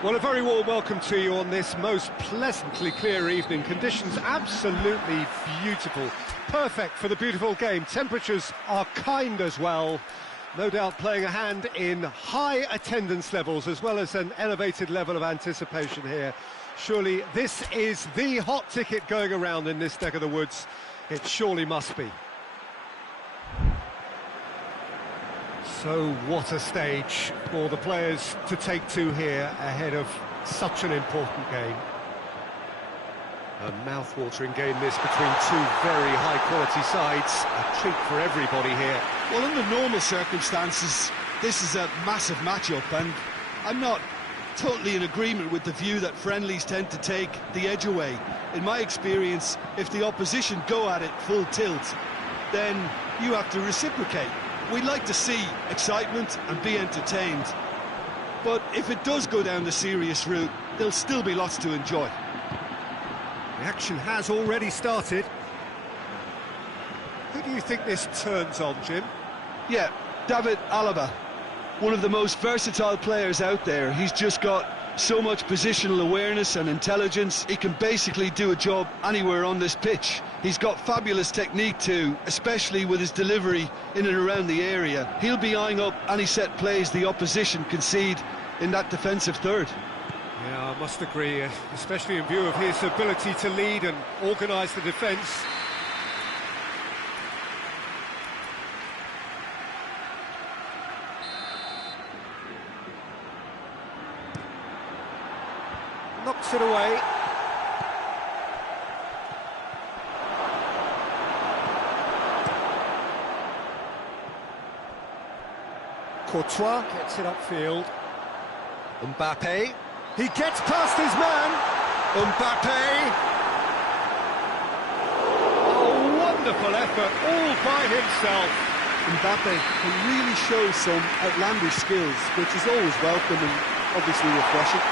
Well, a very warm welcome to you on this most pleasantly clear evening. Conditions absolutely beautiful. Perfect for the beautiful game. Temperatures are kind as well. No doubt playing a hand in high attendance levels as well as an elevated level of anticipation here. Surely this is the hot ticket going around in this neck of the woods. It surely must be. So what a stage for the players to take to here ahead of such an important game. A mouth-watering game this between two very high-quality sides. A treat for everybody here. Well, under normal circumstances, this is a massive matchup, and I'm not totally in agreement with the view that friendlies tend to take the edge away. In my experience, if the opposition go at it full tilt, then you have to reciprocate. We'd like to see excitement and be entertained, but if it does go down the serious route, there'll still be lots to enjoy. The action has already started. Who do you think this turns on, Jim? Yeah, David Alaba, one of the most versatile players out there. He's just got so much positional awareness and intelligence. He can basically do a job anywhere on this pitch. He's got fabulous technique too, especially with his delivery in and around the area. He'll be eyeing up any set plays the opposition concede in that defensive third. Yeah, I must agree, especially in view of his ability to lead and organise the defence. Knocks it away. Courtois gets it upfield. Mbappe. He gets past his man. Mbappe. Oh, wonderful effort, all by himself. Mbappe can really show some outlandish skills, which is always welcome and obviously refreshing.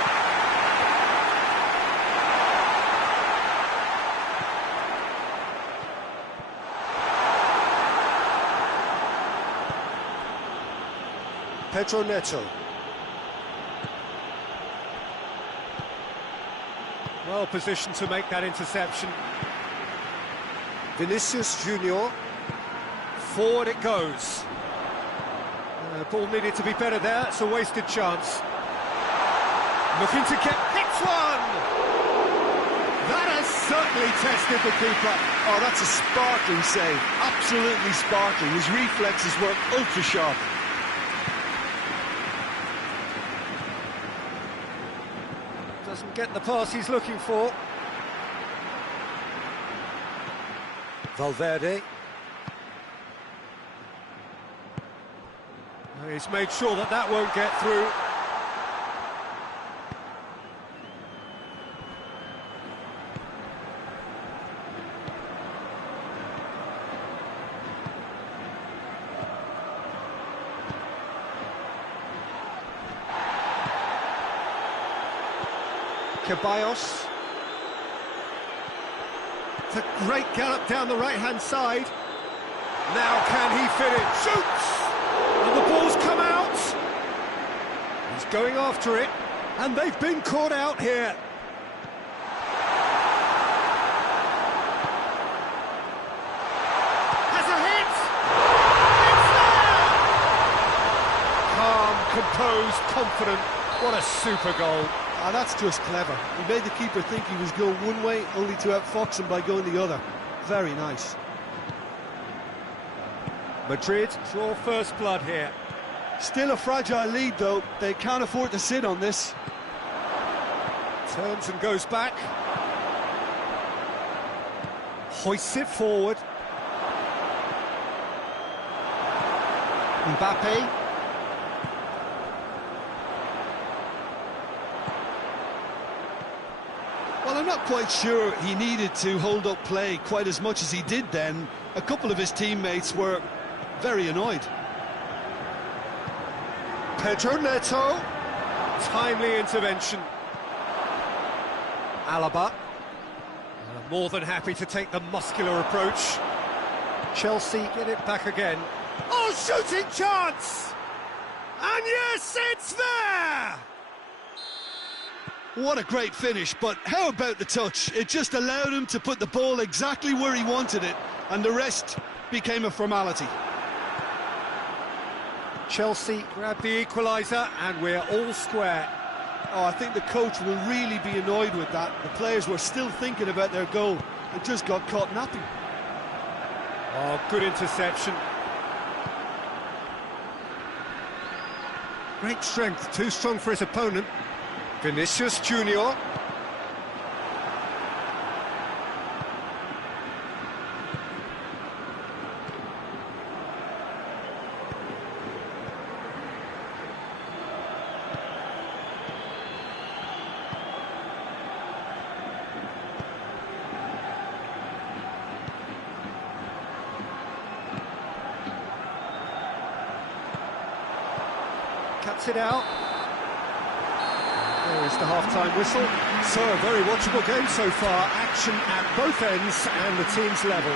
Pedro Neto. Well positioned to make that interception. Vinicius Junior. Forward it goes. Ball needed to be better there. It's a wasted chance. Looking to get hits one. That has certainly tested the keeper. Oh, that's a sparkling save. Absolutely sparkling. His reflexes work ultra sharp. Doesn't get the pass he's looking for. Valverde. He's made sure that that won't get through. Ceballos. It's a great gallop down the right-hand side. Now can he finish? Shoots! And the ball's come out. He's going after it, and they've been caught out here. Has a hit! It's there! Calm, composed, confident. What a super goal. Ah, that's just clever. He made the keeper think he was going one way, only to outfox him by going the other. Very nice. Madrid draw first blood here. Still a fragile lead, though. They can't afford to sit on this. Turns and goes back. Hoists it forward. Mbappe. Well, I'm not quite sure he needed to hold up play quite as much as he did then. A couple of his teammates were very annoyed. Pedro Neto. Timely intervention. Alaba. More than happy to take the muscular approach. Chelsea get it back again. Oh, shooting chance! And yes, it's there! What a great finish, but how about the touch? It just allowed him to put the ball exactly where he wanted it, and the rest became a formality. Chelsea grab the equaliser, and we're all square. Oh, I think the coach will really be annoyed with that. The players were still thinking about their goal and just got caught napping. Oh, good interception. Great strength, too strong for his opponent. Vinicius Junior. Cuts it out. There is the half-time whistle. So, a very watchable game so far. Action at both ends and the teams level.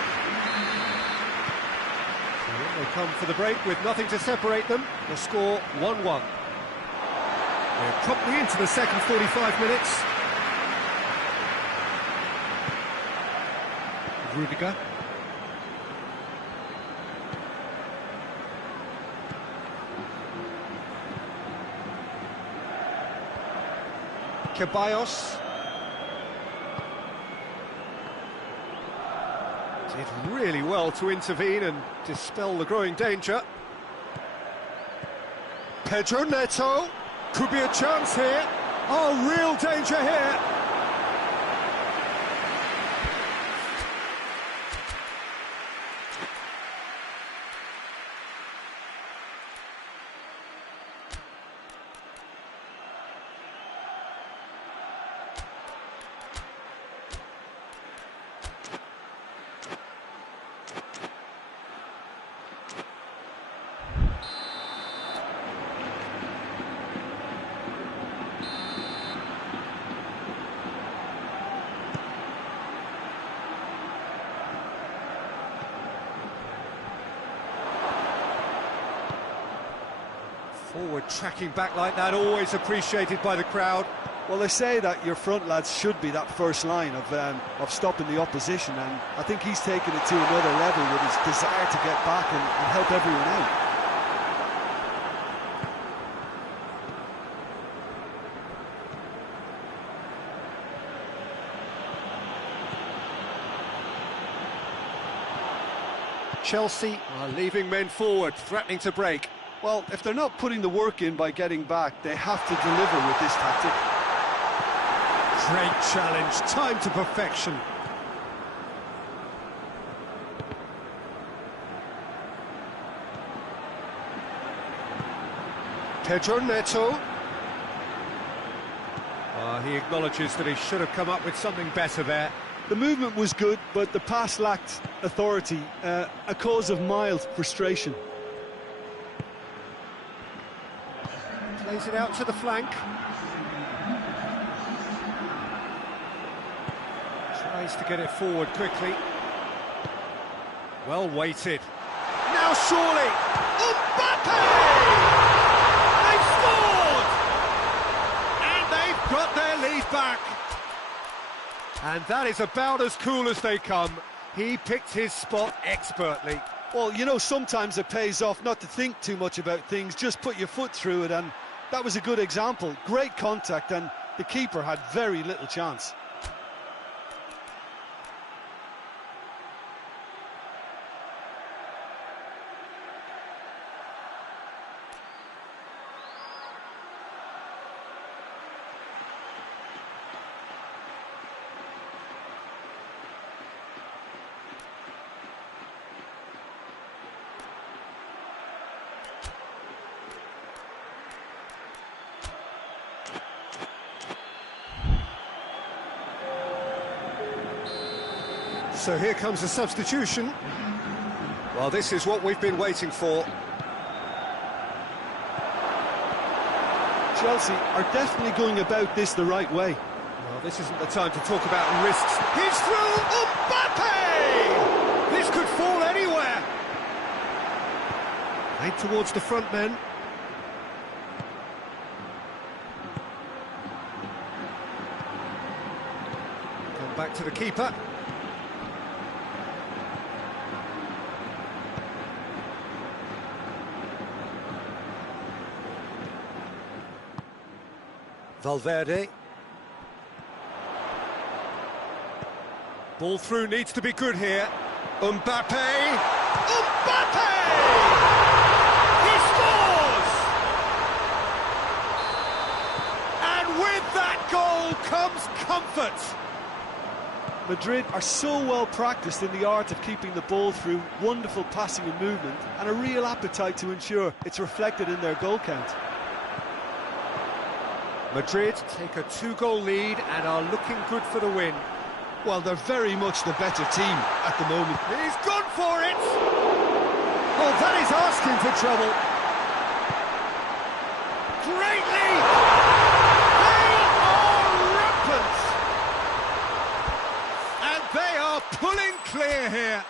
So they come for the break with nothing to separate them. The score 1-1. We're promptly into the second 45 minutes. Rudiger. Ceballos did really well to intervene and dispel the growing danger. Pedro Neto, could be a chance here. Oh, real danger here. Forward tracking back like that, always appreciated by the crowd. Well, they say that your front lads should be that first line of stopping the opposition, and I think he's taken it to another level with his desire to get back and help everyone out. Chelsea are leaving men forward, threatening to break. Well, if they're not putting the work in by getting back, they have to deliver with this tactic. Great challenge, time to perfection. Pedro Neto. He acknowledges that he should have come up with something better there. The movement was good, but the pass lacked authority, a cause of mild frustration. Plays it out to the flank. Tries to get it forward quickly. Well weighted. Now surely! Mbappe! They've scored! And they've got their lead back. And that is about as cool as they come. He picked his spot expertly. Well, you know, sometimes it pays off not to think too much about things, just put your foot through it, and that was a good example. Great contact, and the keeper had very little chance. So here comes a substitution. Well, this is what we've been waiting for. Chelsea are definitely going about this the right way. Well, this isn't the time to talk about risks. He's through! Mbappe! This could fall anywhere. Played towards the front men. back to the keeper. Valverde. Ball through needs to be good here. Mbappe! Mbappe! He scores! And with that goal comes comfort. Madrid are so well practiced in the art of keeping the ball through, wonderful passing and movement, and a real appetite to ensure it's reflected in their goal count. Madrid take a 2-goal lead and are looking good for the win. Well, they're very much the better team at the moment. He's gone for it! Oh, that is asking for trouble. Great lead! They are rampant! And they are pulling clear here.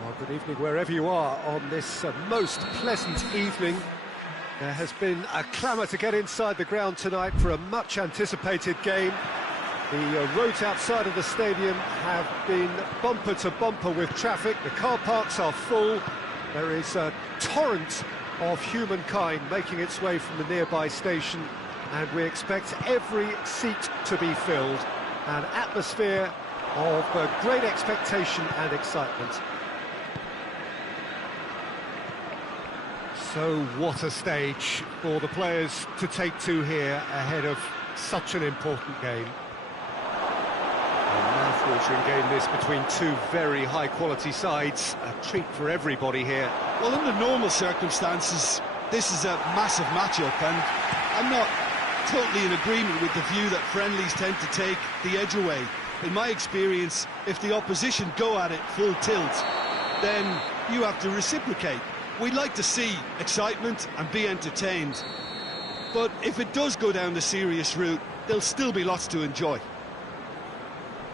Well, good evening wherever you are on this most pleasant evening. There has been a clamour to get inside the ground tonight for a much anticipated game. The roads outside of the stadium have been bumper to bumper with traffic. The car parks are full. There is a torrent of humankind making its way from the nearby station, and we expect every seat to be filled. An atmosphere of great expectation and excitement. So what a stage for the players to take to here ahead of such an important game. A mouth-watering game this between two very high-quality sides. A treat for everybody here. Well, under normal circumstances, this is a massive matchup, and I'm not totally in agreement with the view that friendlies tend to take the edge away. In my experience, if the opposition go at it full tilt, then you have to reciprocate. We'd like to see excitement and be entertained, but if it does go down the serious route, there'll still be lots to enjoy.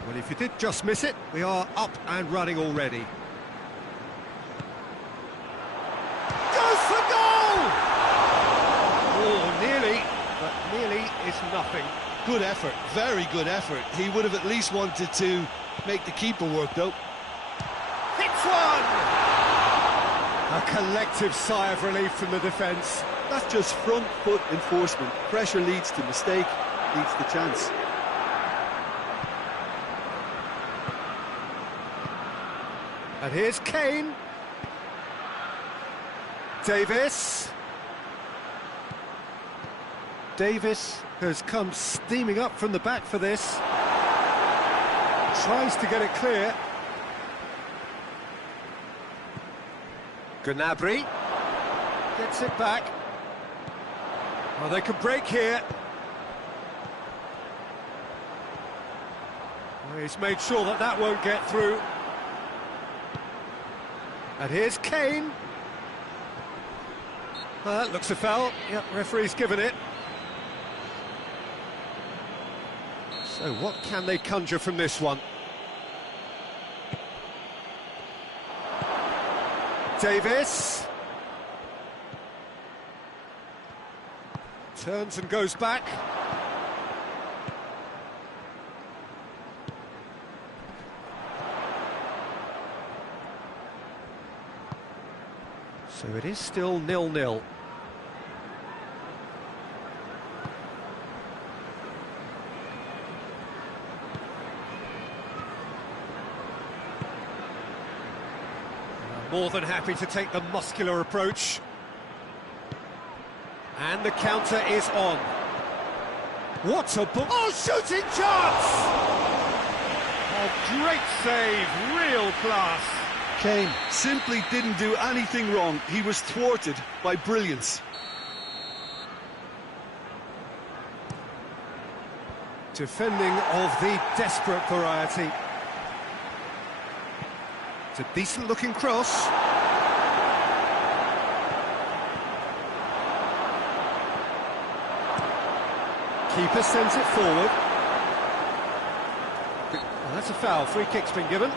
Well, if you did just miss it, we are up and running already. Goes for goal! Oh, nearly, but nearly is nothing. Good effort, very good effort. He would have at least wanted to make the keeper work, though. Hits one! A collective sigh of relief from the defence. That's just front foot enforcement. Pressure leads to mistake, leads to chance. And here's Kane. Davis. Davis has come steaming up from the back for this. Tries to get it clear. Gnabry gets it back. Oh, they could break here. Oh, he's made sure that that won't get through. And here's Kane. Oh, that looks a foul. Yep, referee's given it. So what can they conjure from this one? Davis. Turns and goes back. So it is still 0-0. More than happy to take the muscular approach. And the counter is on. What a ball! Oh, shooting chance! Oh, great save, real class. Kane simply didn't do anything wrong. He was thwarted by brilliance. Defending of the desperate variety. It's a decent-looking cross. Keeper sends it forward. Well, that's a foul. Free kick's been given.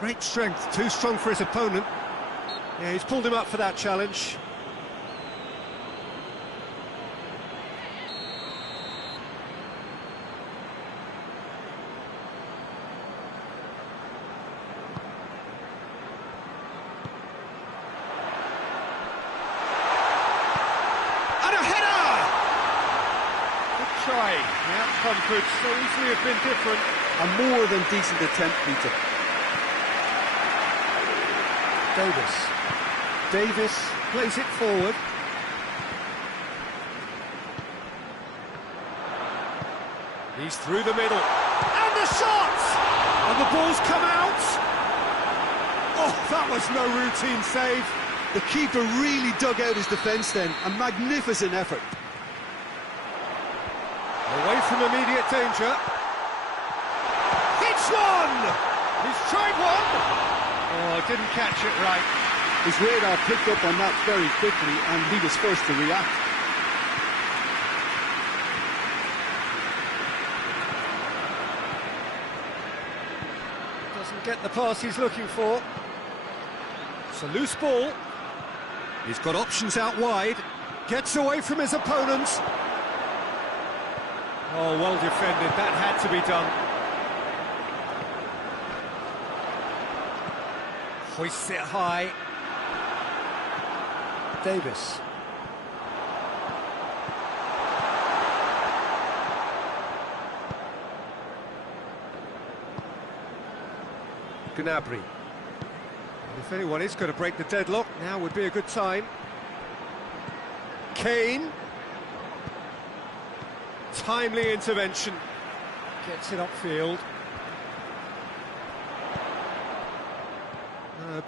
Great strength, too strong for his opponent. Yeah, he's pulled him up for that challenge. And a header! Good try. The outcome could so easily have been different. A more than decent attempt, Peter. Davis plays it forward. He's through the middle. And the shot! And the ball's come out! Oh, that was no routine save. The keeper really dug out his defence then. A magnificent effort. Away from immediate danger. Hits one! He's tried one! Oh, didn't catch it right. His radar picked up on that very quickly, and he was first to react. Doesn't get the pass he's looking for. It's a loose ball. He's got options out wide. Gets away from his opponent. Oh, well defended. That had to be done. Hoists it high. Davis. Gnabry. And if anyone is going to break the deadlock, now would be a good time. Kane. Timely intervention. Gets it upfield.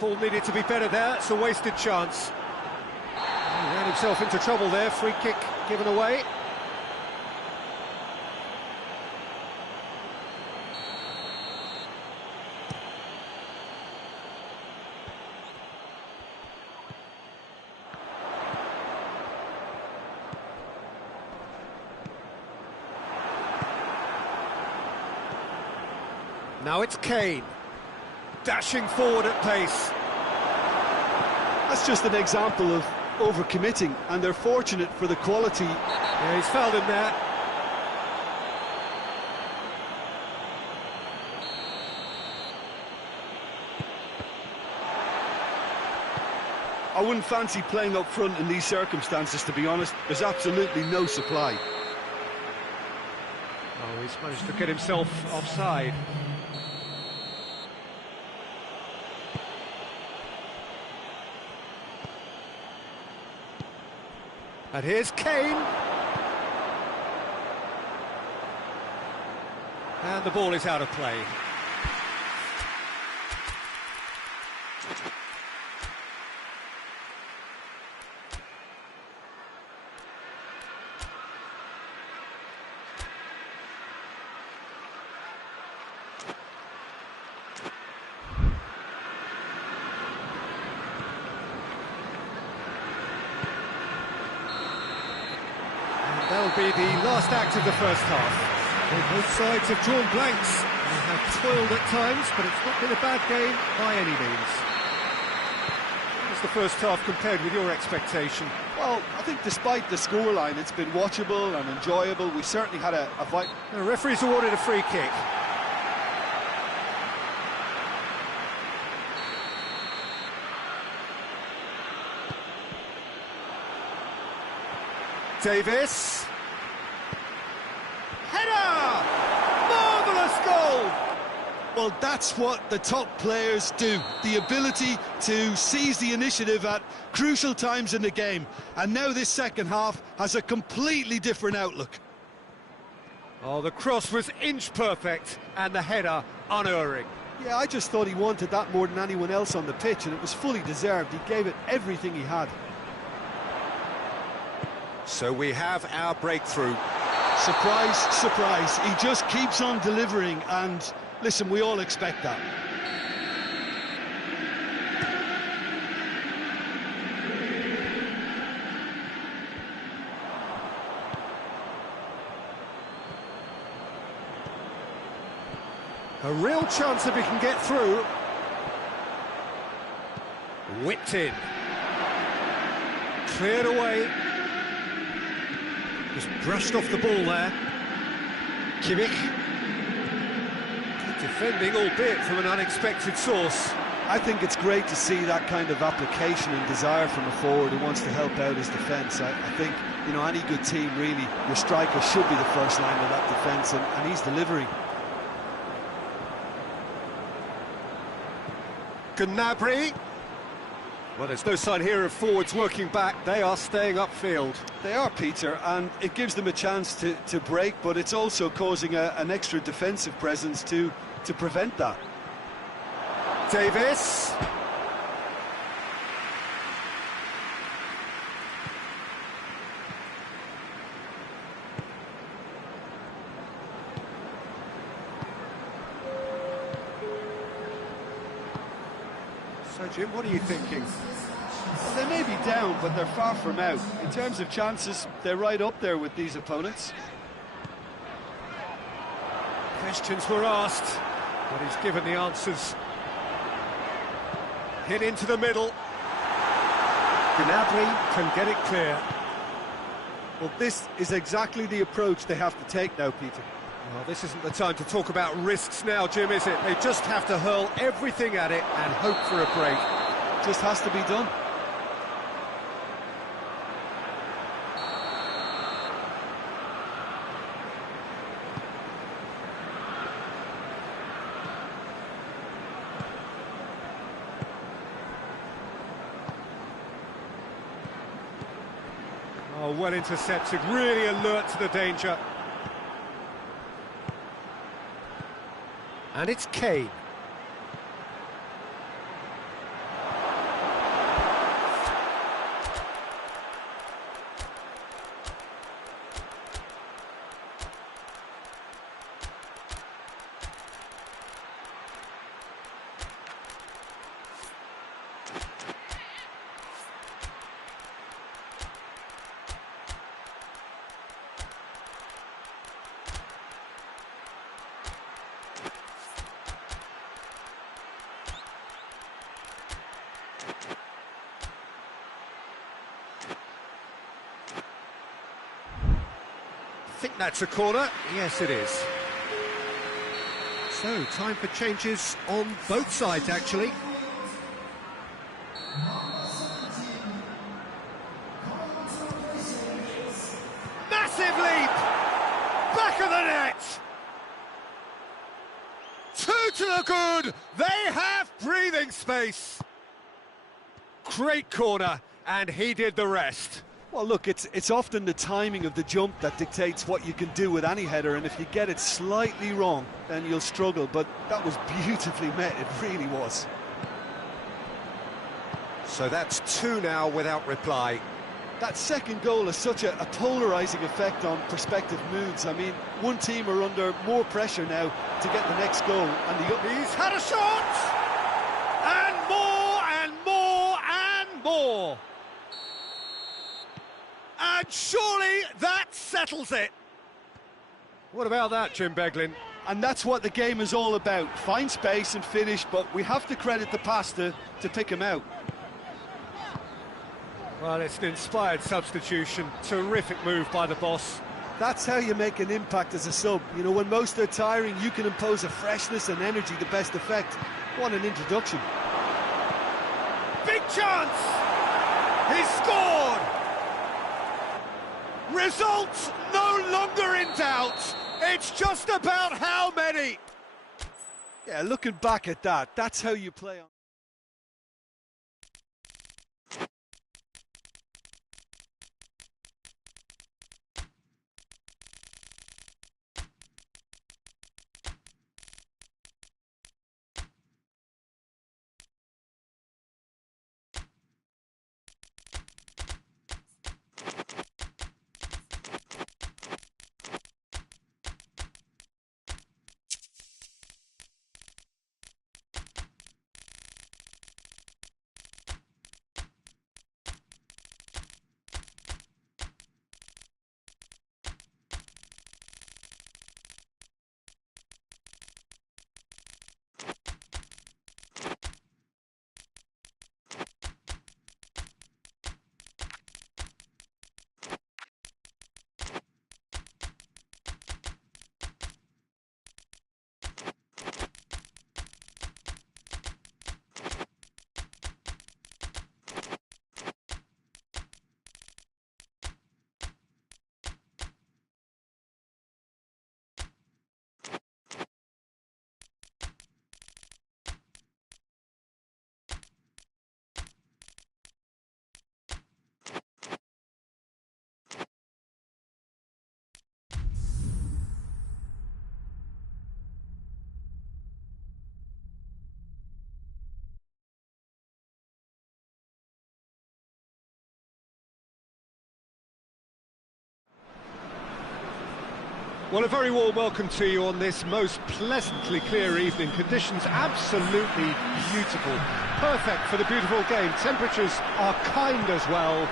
Ball needed to be better there. It's a wasted chance. He ran himself into trouble there. Free kick given away. Now it's Kane. Dashing forward at pace. That's just an example of overcommitting, and they're fortunate for the quality. Yeah, he's fouled him there. I wouldn't fancy playing up front in these circumstances, to be honest. There's absolutely no supply. Oh, he's managed to get himself offside. And here's Kane. And the ball is out of play. That'll be the last act of the first half. Well, both sides have drawn blanks. They have toiled at times, but it's not been a bad game by any means. How's the first half compared with your expectation? Well, I think despite the scoreline, it's been watchable and enjoyable. We certainly had a fight. The referee's awarded a free kick. Davis. Header! Marvellous goal! Well, that's what the top players do. The ability to seize the initiative at crucial times in the game. And now this second half has a completely different outlook. Oh, the cross was inch perfect and the header unerring. Yeah, I just thought he wanted that more than anyone else on the pitch, and it was fully deserved. He gave it everything he had. So we have our breakthrough. Surprise, surprise. He just keeps on delivering, and listen, we all expect that. A real chance if he can get through. Whipped in. Cleared away. Just brushed off the ball there. Kimmich. Good defending, albeit from an unexpected source. I think it's great to see that kind of application and desire from a forward who wants to help out his defence. I think, you know, any good team, really, your striker should be the first line of that defence, and he's delivering. Gnabry. Well, there's no sign here of forwards working back. They are staying upfield. They are, Peter, and it gives them a chance to break, but it's also causing an extra defensive presence to prevent that. Davis. So, Jim, what are you thinking? Well, they may be down, but they're far from out. In terms of chances, they're right up there with these opponents. Questions were asked, but he's given the answers. Hit into the middle. Gnabry can get it clear. Well, this is exactly the approach they have to take now, Peter. Well, this isn't the time to talk about risks now, Jim, is it? They just have to hurl everything at it and hope for a break. Just has to be done. Oh, well intercepted, really alert to the danger. And it's Kane. I think that's a corner. Yes, it is. So, time for changes on both sides, actually. to the good. They have breathing space. Great corner, and he did the rest. Well, look, it's often the timing of the jump that dictates what you can do with any header, and if you get it slightly wrong, then you'll struggle. But that was beautifully met, it really was. So that's 2 now without reply. That second goal has such a polarising effect on prospective moods. I mean, one team are under more pressure now to get the next goal, and he's had a shot! And more, and more, and more! And surely that settles it! What about that, Jim Beglin? And that's what the game is all about. Find space and finish, but we have to credit the pass to pick him out. Well, it's an inspired substitution. Terrific move by the boss. That's how you make an impact as a sub. You know, when most are tiring, you can impose a freshness and energy to best effect. What an introduction. Big chance! He scored! Results no longer in doubt. It's just about how many. Yeah, looking back at that, that's how you play on. Well, a very warm welcome to you on this most pleasantly clear evening. Conditions absolutely beautiful. Perfect for the beautiful game. Temperatures are kind as well.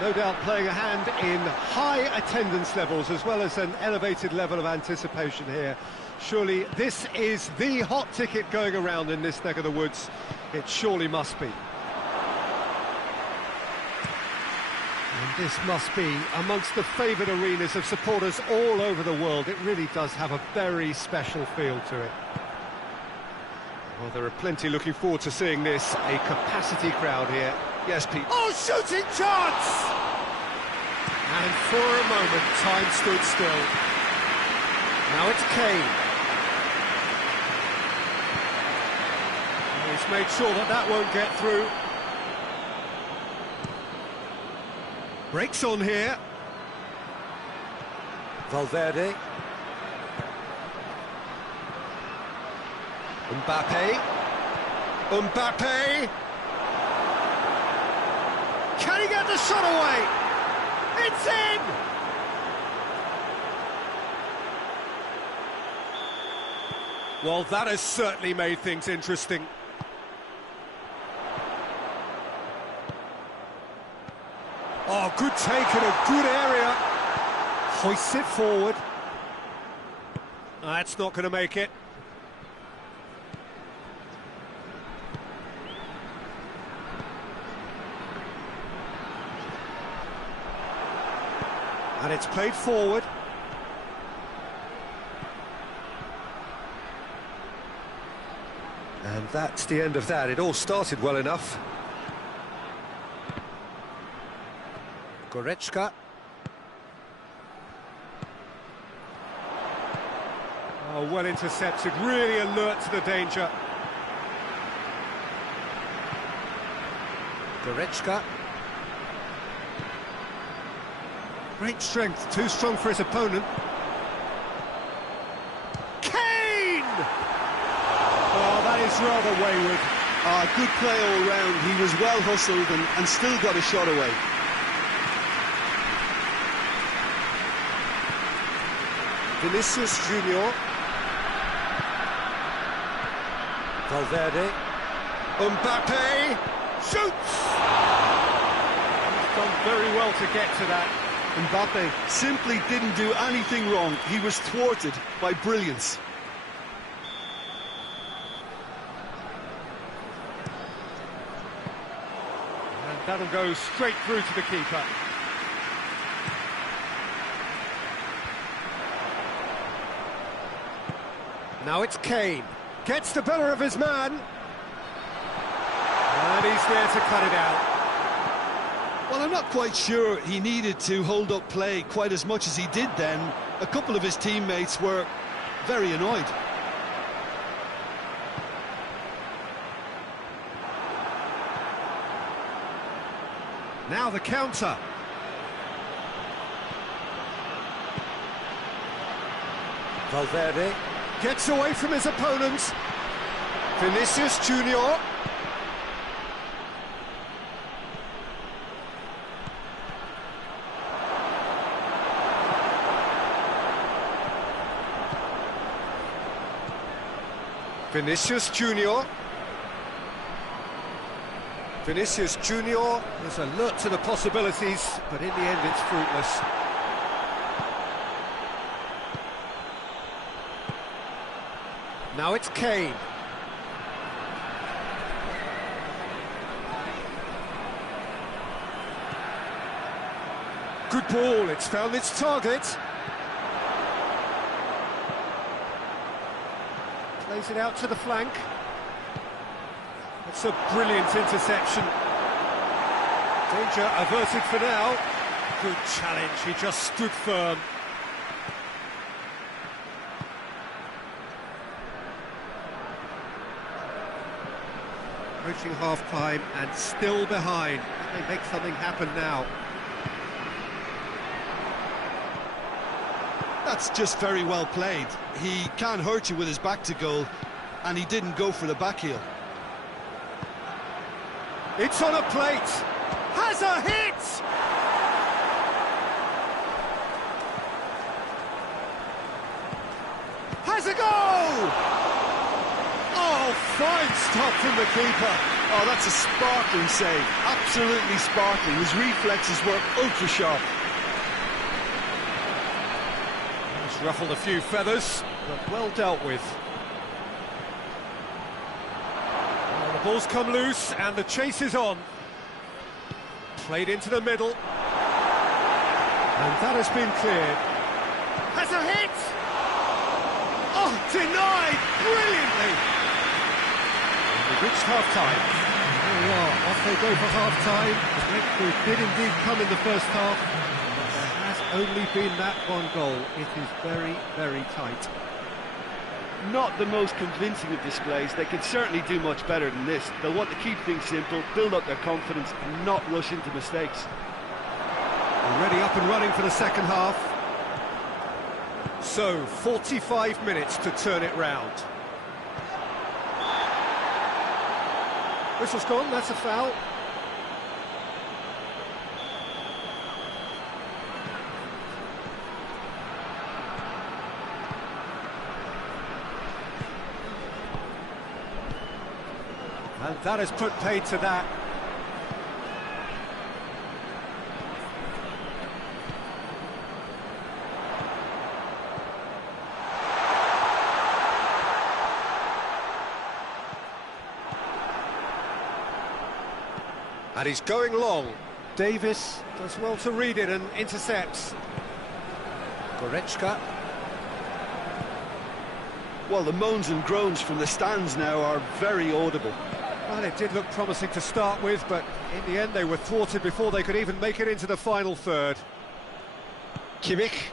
No doubt playing a hand in high attendance levels as well as an elevated level of anticipation here. Surely this is the hot ticket going around in this neck of the woods. It surely must be. And this must be amongst the favoured arenas of supporters all over the world. It really does have a very special feel to it. Well, there are plenty looking forward to seeing this. A capacity crowd here. Yes, Pete. Oh, shooting chance! And for a moment, time stood still. Now it's Kane. He's made sure that that won't get through. Breaks on here. Valverde. Mbappe. Mbappe. Can he get the shot away? It's in! Well, that has certainly made things interesting. Oh, good take in a good area. Hoists it forward. That's not going to make it. And it's played forward. And that's the end of that. It all started well enough. Goretzka. Oh, well intercepted, really alert to the danger. Goretzka. Great strength, too strong for his opponent. Kane! Oh, that is rather wayward. Good play all round. He was well hustled and still got a shot away. Vinicius Junior. Valverde. Mbappe shoots! He's done very well to get to that. Mbappe simply didn't do anything wrong. He was thwarted by brilliance. And that'll go straight through to the keeper. Now it's Kane. Gets the better of his man. And he's there to cut it out. Well, I'm not quite sure he needed to hold up play quite as much as he did then. A couple of his teammates were very annoyed. Now the counter. Valverde gets away from his opponents. Vinicius Junior. Vinicius Junior. Vinicius Junior is alert to the possibilities, but in the end it's fruitless. Now it's Kane. Good ball, it's found its target. Plays it out to the flank. It's a brilliant interception. Danger averted for now. Good challenge, he just stood firm. Approaching half-time and still behind. Can they make something happen now? That's just very well played. He can't hurt you with his back to goal, and he didn't go for the back heel. It's on a plate. Has a hit! Has a goal! Oh, fine stop from the keeper. Oh, that's a sparkling save. Absolutely sparkling. His reflexes were ultra sharp. He's ruffled a few feathers, but well dealt with. Well, the ball's come loose and the chase is on. Played into the middle. And that has been cleared. Has a hit! Oh, denied brilliantly! We've reached half-time. There we are, off they go for half-time. The breakthrough did indeed come in the first half, but there has only been that one goal. It is very, very tight. Not the most convincing of displays. They can certainly do much better than this. They'll want to keep things simple, build up their confidence, and not rush into mistakes. Already up and running for the second half. So, 45 minutes to turn it round. Whistle's gone, that's a foul. And that has put paid to that. And he's going long. Davis does well to read it and intercepts. Goretzka. Well, the moans and groans from the stands now are very audible. Well, it did look promising to start with, but in the end they were thwarted before they could even make it into the final third. Kimmich.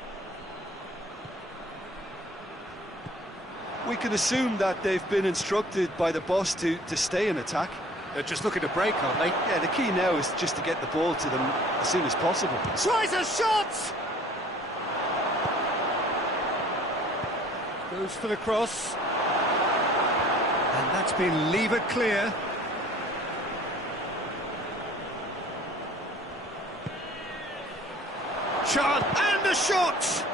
we can assume that they've been instructed by the boss to stay in attack. They're just looking to break, aren't they? Yeah, the key now is just to get the ball to them as soon as possible. Tries a shot! Goes for the cross. And that's been levered clear. Chant, and the shot!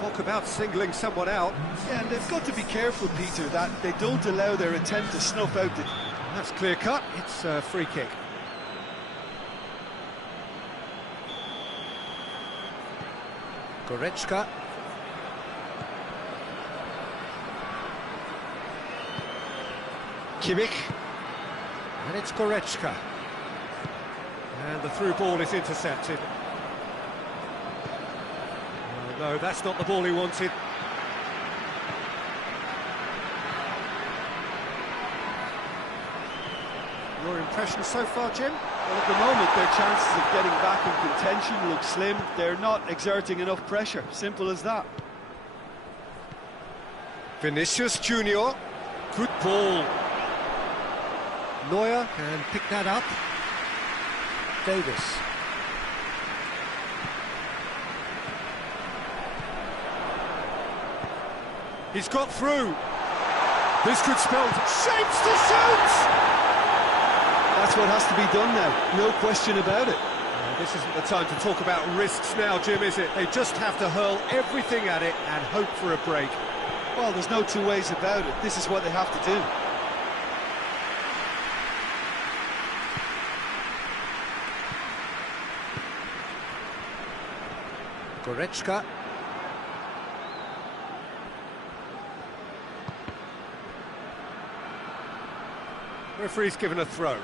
Talk about singling someone out. Yeah, and they've got to be careful, Peter, that they don't allow their attempt to snuff out the... That's clear cut. It's a free kick. Goretzka. Kimmich. And it's Goretzka. And the through ball is intercepted. No, that's not the ball he wanted. Your impression so far, Jim? Well, at the moment, their chances of getting back in contention look slim. They're not exerting enough pressure. Simple as that. Vinicius Junior. Good ball. Neuer can pick that up. Davis. He's got through. This could spell shapes to shoot! That's what has to be done now, no question about it. This isn't the time to talk about risks now, Jim, is it? They just have to hurl everything at it and hope for a break. Well, there's no two ways about it. This is what they have to do. Goretzka. Referee's given a throw.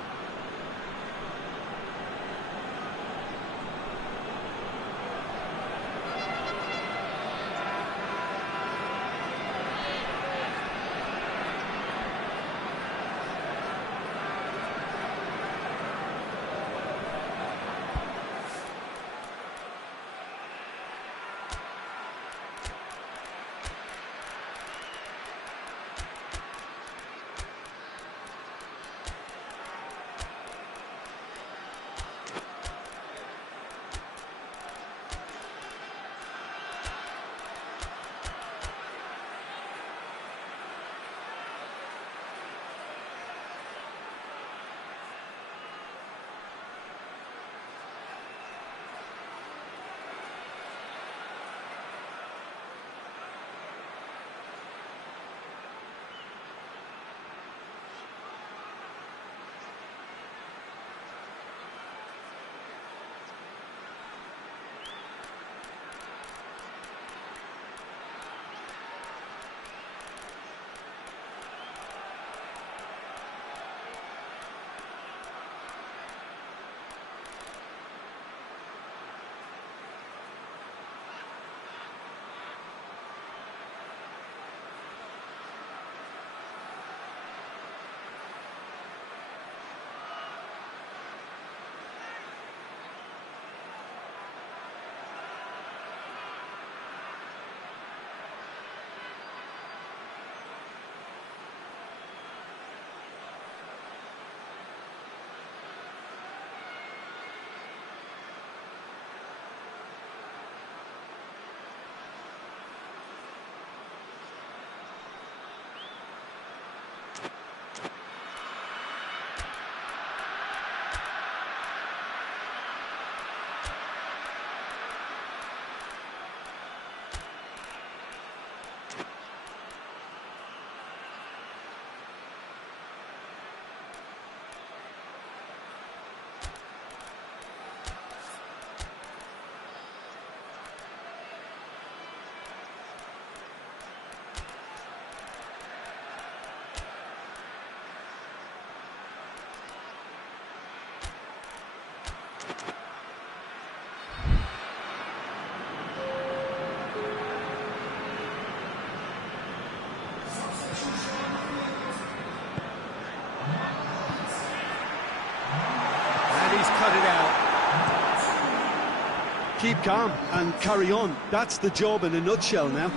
keep calm and carry on. That's the job in a nutshell now.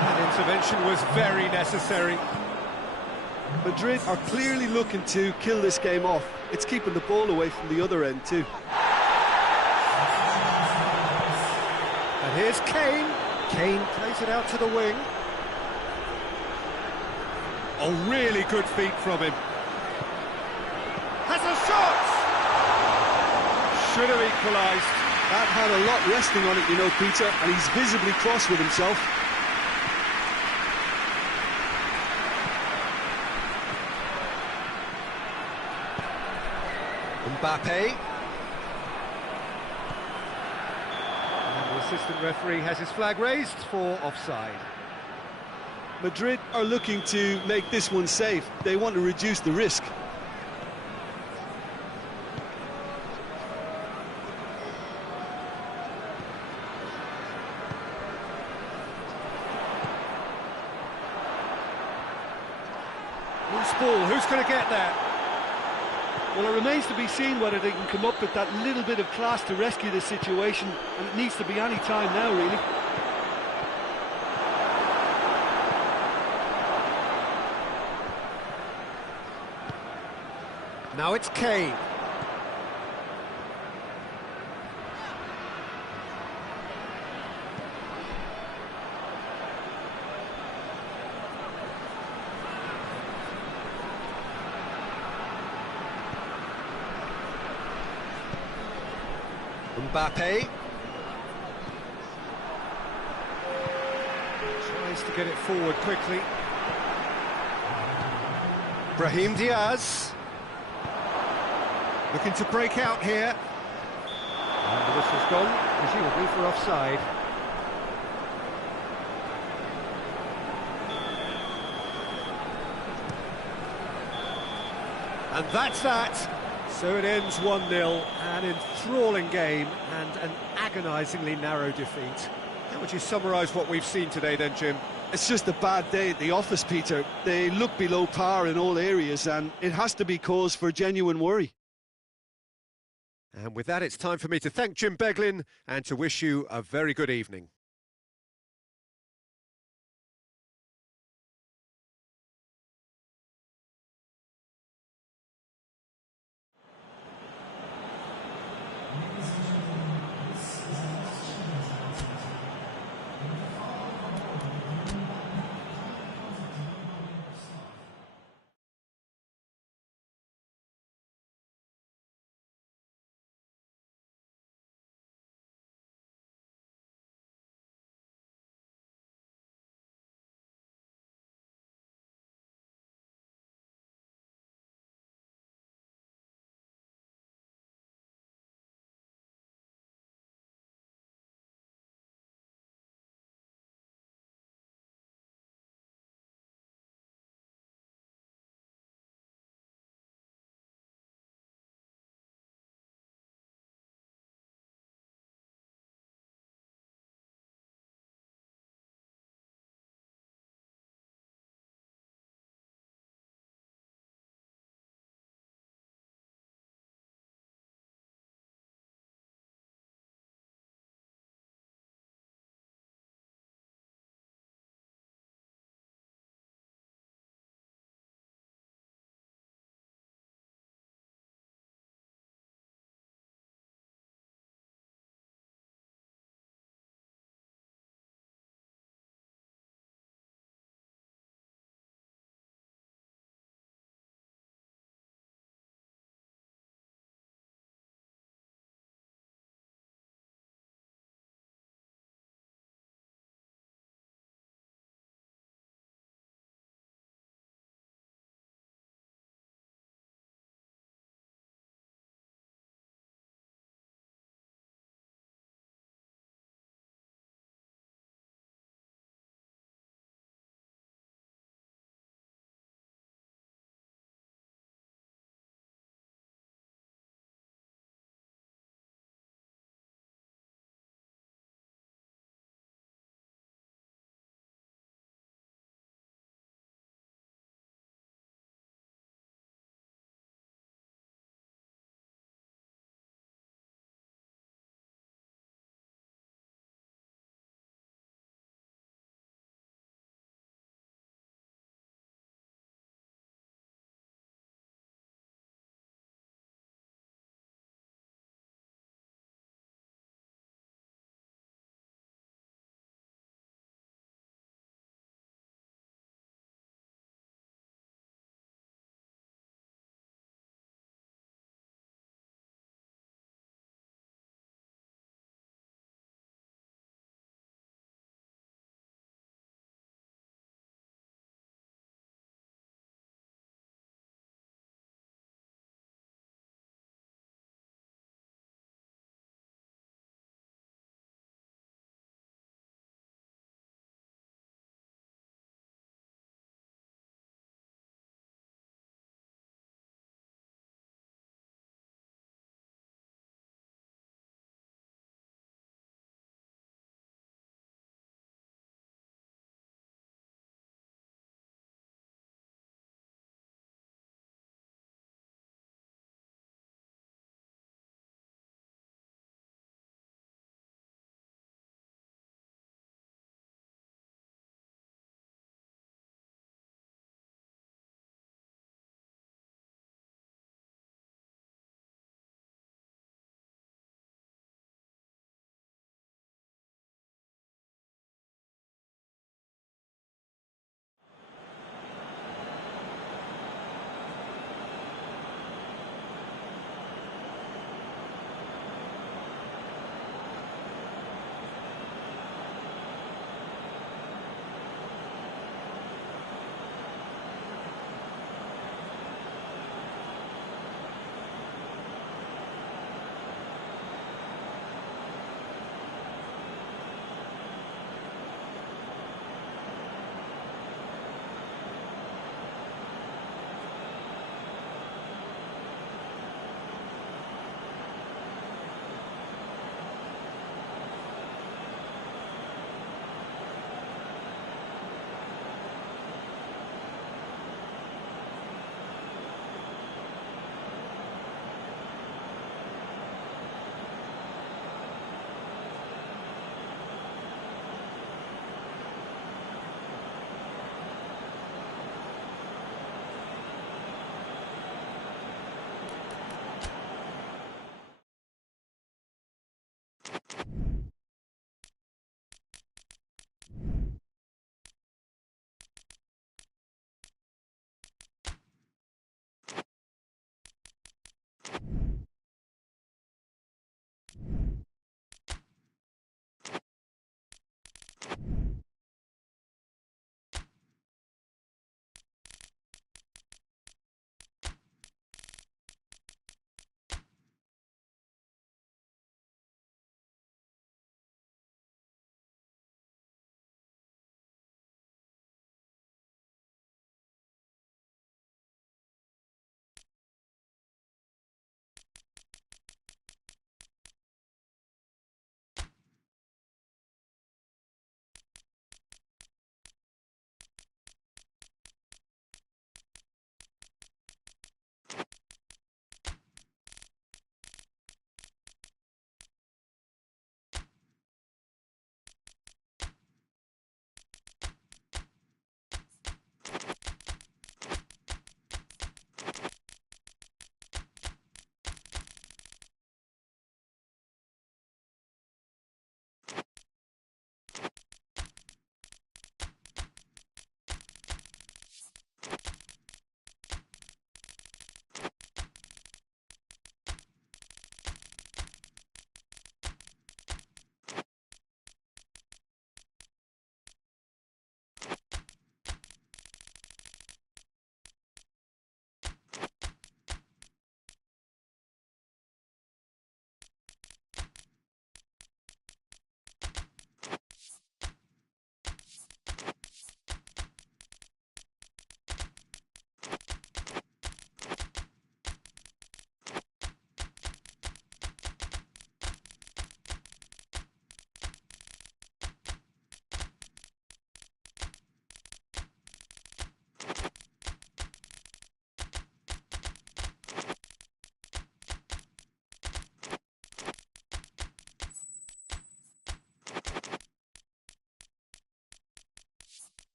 That intervention was very necessary. Madrid are clearly looking to kill this game off. It's keeping the ball away from the other end too. And here's Kane. Kane plays it out to the wing. Oh, really good feet from him. Has a shot! Should have equalised. That had a lot resting on it, you know, Peter, and he's visibly cross with himself. Mbappe. And the assistant referee has his flag raised for offside. Madrid are looking to make this one safe. They want to reduce the risk. Loose ball, who's going to get there? Well, it remains to be seen whether they can come up with that little bit of class to rescue this situation, and it needs to be any time now, really. Now it's Kane. Mbappe tries to get it forward quickly. Brahim Diaz looking to break out here. And the whistle's gone, presumably for offside. And that's that. So it ends 1-0, an enthralling game and an agonisingly narrow defeat. How would you summarise what we've seen today then, Jim? It's just a bad day at the office, Peter. They look below par in all areas, and it has to be cause for genuine worry. And with that, it's time for me to thank Jim Beglin and to wish you a very good evening.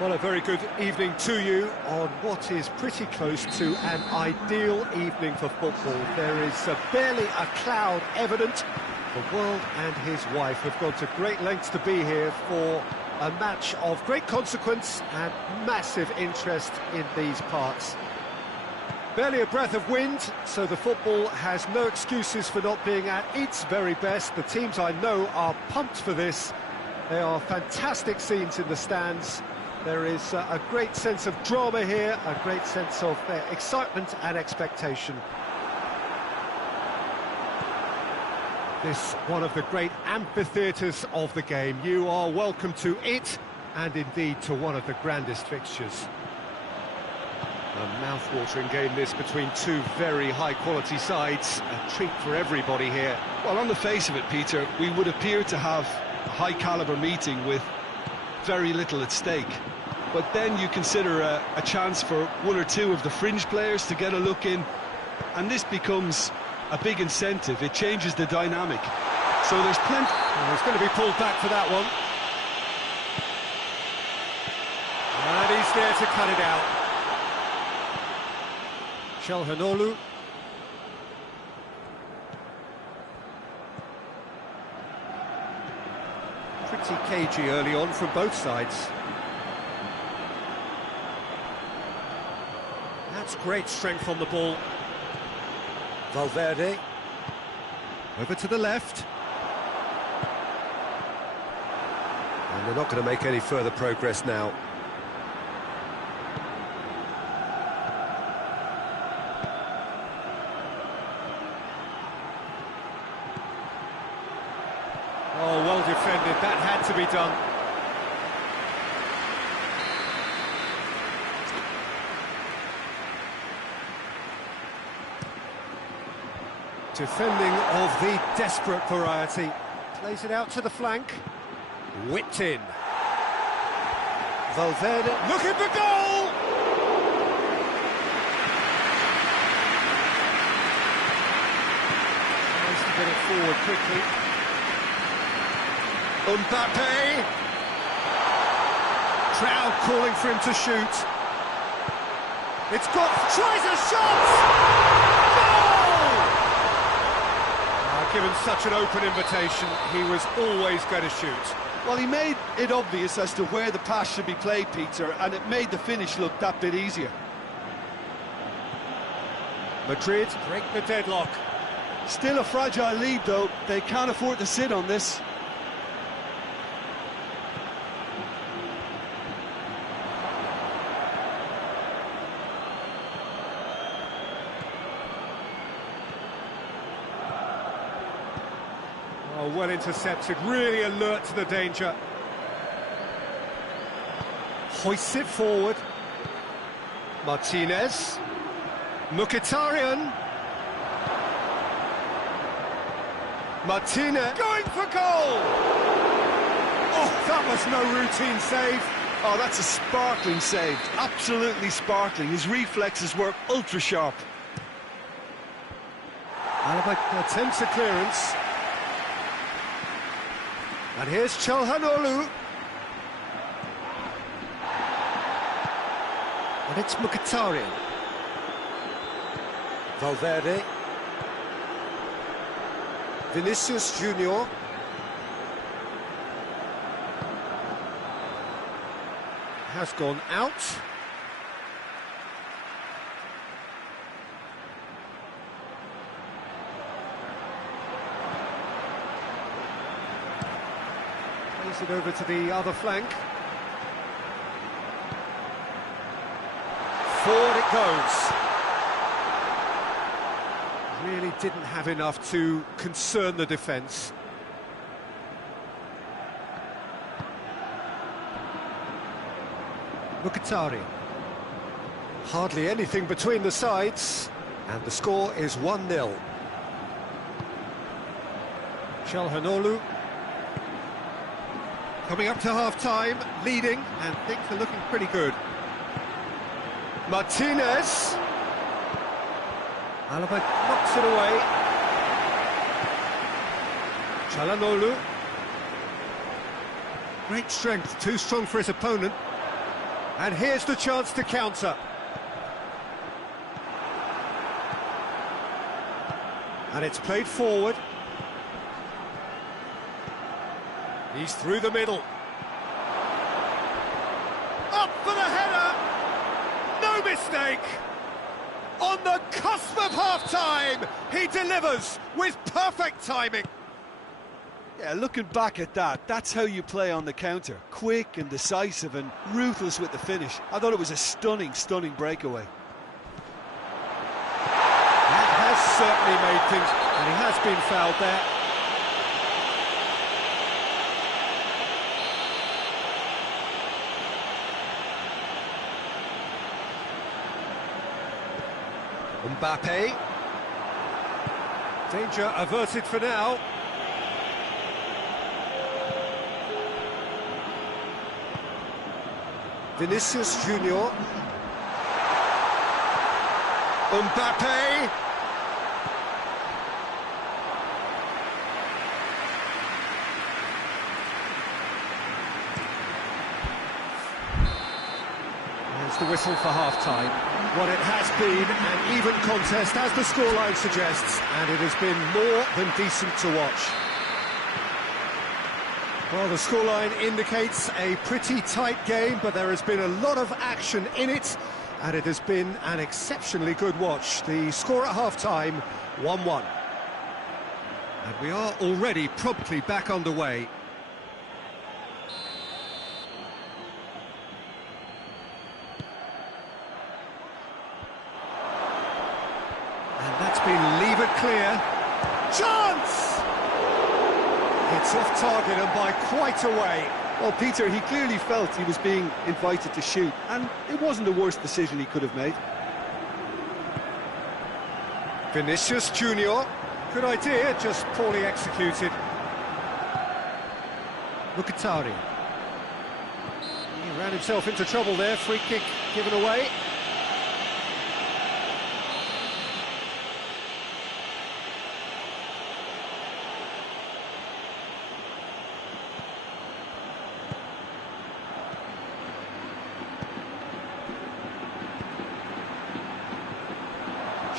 Well, a very good evening to you on what is pretty close to an ideal evening for football. There is barely a cloud evident. The world and his wife have gone to great lengths to be here for a match of great consequence and massive interest in these parts. Barely a breath of wind, so the football has no excuses for not being at its very best. The teams I know are pumped for this. They are fantastic scenes in the stands. There is a great sense of drama here, a great sense of excitement and expectation. This one of the great amphitheatres of the game. You are welcome to it, and indeed to one of the grandest fixtures. A mouth-watering game this between two very high-quality sides. A treat for everybody here. Well, on the face of it, Peter, we would appear to have a high-caliber meeting with very little at stake. But then you consider a chance for one or two of the fringe players to get a look in, and this becomes a big incentive. It changes the dynamic. So there's plenty... Well, he's going to be pulled back for that one. And he's there to cut it out. Çalhanoğlu. Pretty cagey early on from both sides. That's great strength on the ball. Valverde. Over to the left. And they're not going to make any further progress now. Oh, well defended. That had to be done. Defending of the desperate variety. Plays it out to the flank. Whipped in. Valverde. Look at the goal! Tries to get it forward quickly. Mbappe. Crowd calling for him to shoot. It's got... Tries a shot! Given such an open invitation, he was always going to shoot. Well, he made it obvious as to where the pass should be played, Peter, and it made the finish look that bit easier. Madrid break the deadlock. Still a fragile lead, though. They can't afford to sit on this. Oh, well intercepted, really alert to the danger. Hoists it forward. Martinez. Mkhitaryan. Martinez going for goal! Oh, that was no routine save. Oh, that's a sparkling save. Absolutely sparkling. His reflexes were ultra-sharp. Alaba attempts a clearance. And here's Çalhanoğlu. And it's Mkhitaryan. Valverde. Vinicius Junior. Has gone out. Plays it over to the other flank. Forward it goes. Really didn't have enough to concern the defence. Mkhitaryan. Hardly anything between the sides, and the score is 1-0. Çalhanoğlu. Coming up to half-time, leading, and things are looking pretty good. Martinez. Alaba knocks it away. Çalhanoğlu. Great strength, too strong for his opponent. And here's the chance to counter. And it's played forward. He's through the middle. Up for the header! No mistake! On the cusp of half-time, he delivers with perfect timing. Yeah, looking back at that, that's how you play on the counter. Quick and decisive and ruthless with the finish. I thought it was a stunning, stunning breakaway. That has certainly made things, and he has been fouled there. Mbappe. Danger averted for now. Vinicius Junior. Mbappe. There's the whistle for half-time. What it has been an even contest, as the scoreline suggests, and it has been more than decent to watch. Well, the scoreline indicates a pretty tight game, but there has been a lot of action in it, and it has been an exceptionally good watch. The score at half-time, 1-1. And we are already promptly back underway. And that's been levered clear. Chance! It's off target and by quite a way. Well, Peter, he clearly felt he was being invited to shoot, and it wasn't the worst decision he could have made. Vinicius Junior. Good idea, just poorly executed. Mkhitaryan. He ran himself into trouble there, free kick given away.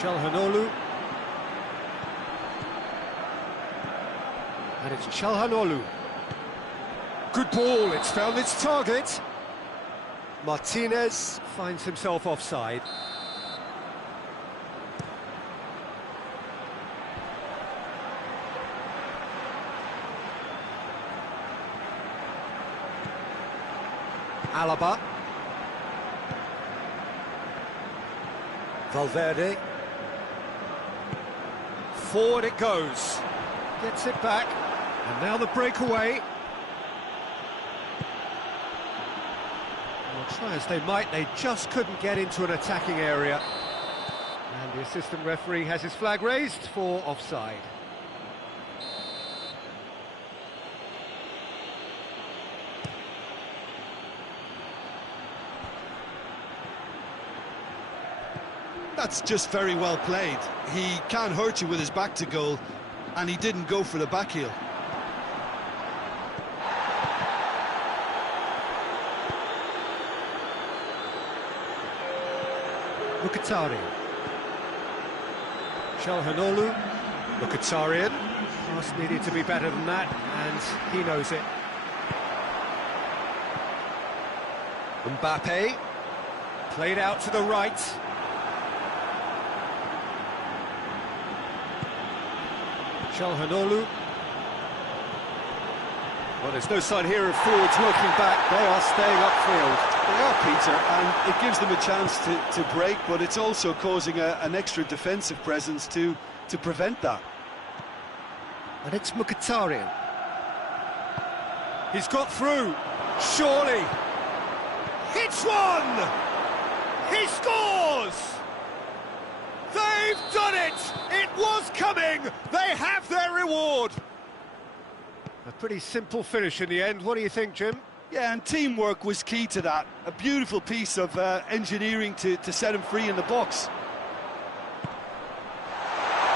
Çalhanoğlu. And it's Çalhanoğlu. Good ball, it's found its target. Martinez finds himself offside. Alaba. Valverde. Forward it goes. Gets it back. And now the breakaway. Well, try as they might, they just couldn't get into an attacking area. And the assistant referee has his flag raised for offside. That's just very well played. He can't hurt you with his back to goal, and he didn't go for the back heel. Mkhitaryan. Çalhanoğlu. Mkhitaryan. Pass needed to be better than that, and he knows it. Mbappe. Played out to the right. Çalhanoğlu. Well, there's no sign here of forwards working back. They are staying upfield. They are, Peter, and it gives them a chance to break, but it's also causing an extra defensive presence to prevent that. And it's Mkhitaryan. He's got through. Surely. Hits one! He scores! They've done it! It was coming! They have their reward! A pretty simple finish in the end. What do you think, Jim? Yeah, and teamwork was key to that. A beautiful piece of engineering to set him free in the box.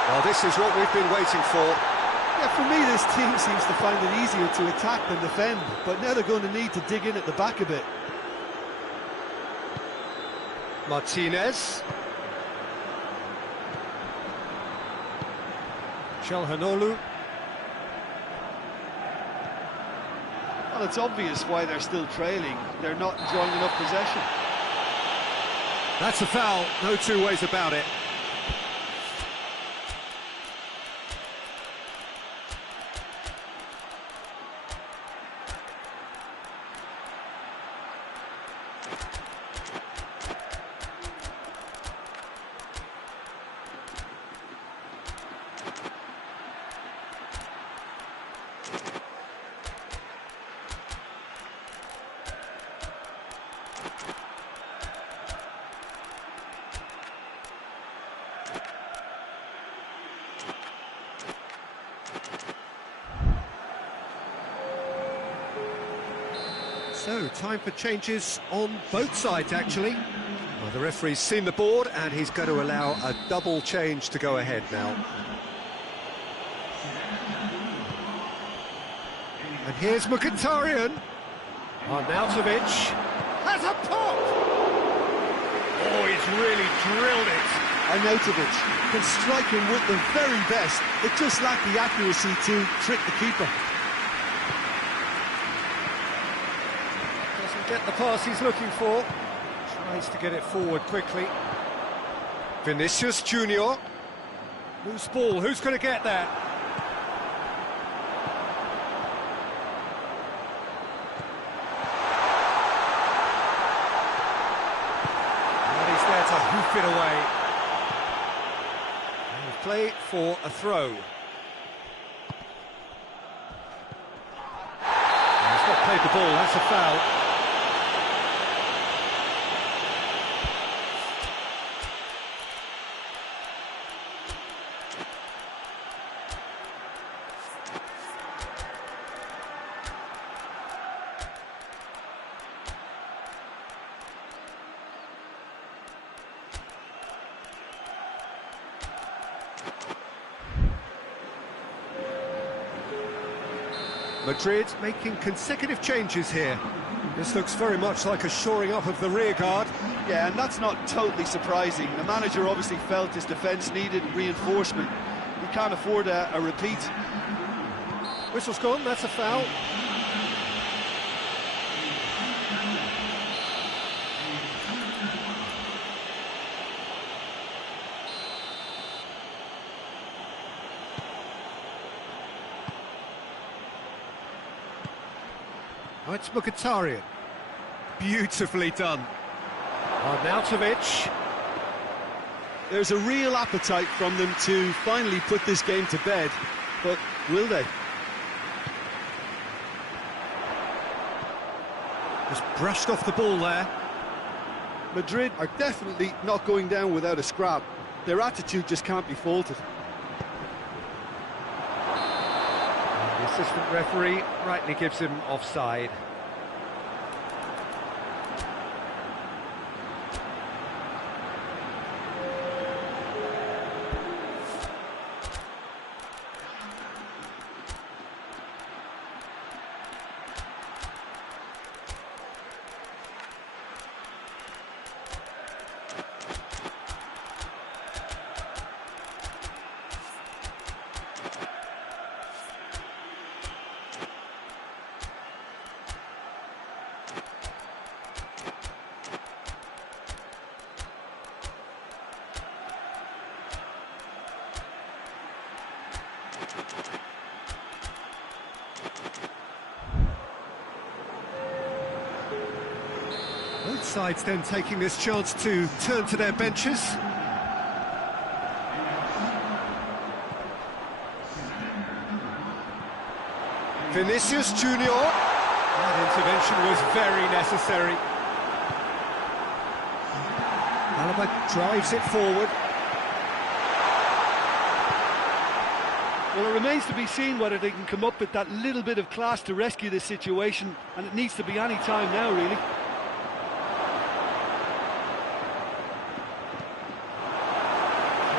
Well, this is what we've been waiting for. Yeah, for me, this team seems to find it easier to attack than defend, but now they're going to need to dig in at the back a bit. Martinez. Chelhanoglu. Well, it's obvious why they're still trailing. They're not enjoying enough possession. That's a foul, no two ways about it. So, time for changes on both sides, actually. Well, the referee's seen the board, and he's going to allow a double change to go ahead now. And here's Mkhitaryan. Arnautovic has a pop! Oh, he's really drilled it. Arnautovic can strike him with the very best. It just lacked the accuracy to trick the keeper. Get the pass he's looking for. Tries to get it forward quickly. Vinicius Junior. Loose ball, who's going to get that? And he's there to hoof it away. And play for a throw. And he's not played the ball, that's a foul. Madrid making consecutive changes here. This looks very much like a shoring up of the rear guard. Yeah, and that's not totally surprising. The manager obviously felt his defence needed reinforcement. He can't afford a repeat. Whistle's gone, that's a foul. Oh, it's Mkhitaryan. Beautifully done. Arnautovic. There's a real appetite from them to finally put this game to bed, but will they? Just brushed off the ball there. Madrid are definitely not going down without a scrap. Their attitude just can't be faulted. The assistant referee rightly gives him offside. Both sides then taking this chance to turn to their benches. Vinicius Junior. That intervention was very necessary. Alaba drives it forward. Well, it remains to be seen whether they can come up with that little bit of class to rescue this situation, and it needs to be any time now, really.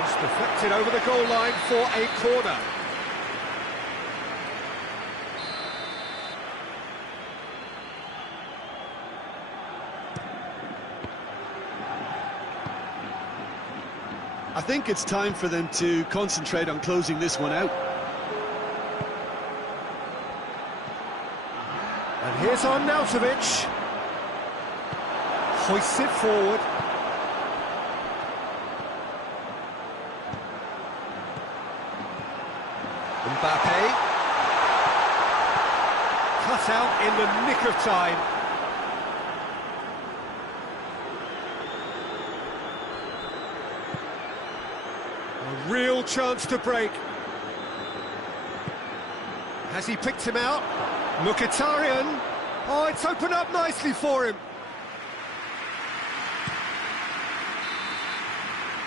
Just deflected over the goal line for a corner. I think it's time for them to concentrate on closing this one out. And here's Arnautovic. Hoists it forward. Mbappe. Cut out in the nick of time. A real chance to break. Has he picked him out? Mkhitaryan. Oh, it's opened up nicely for him.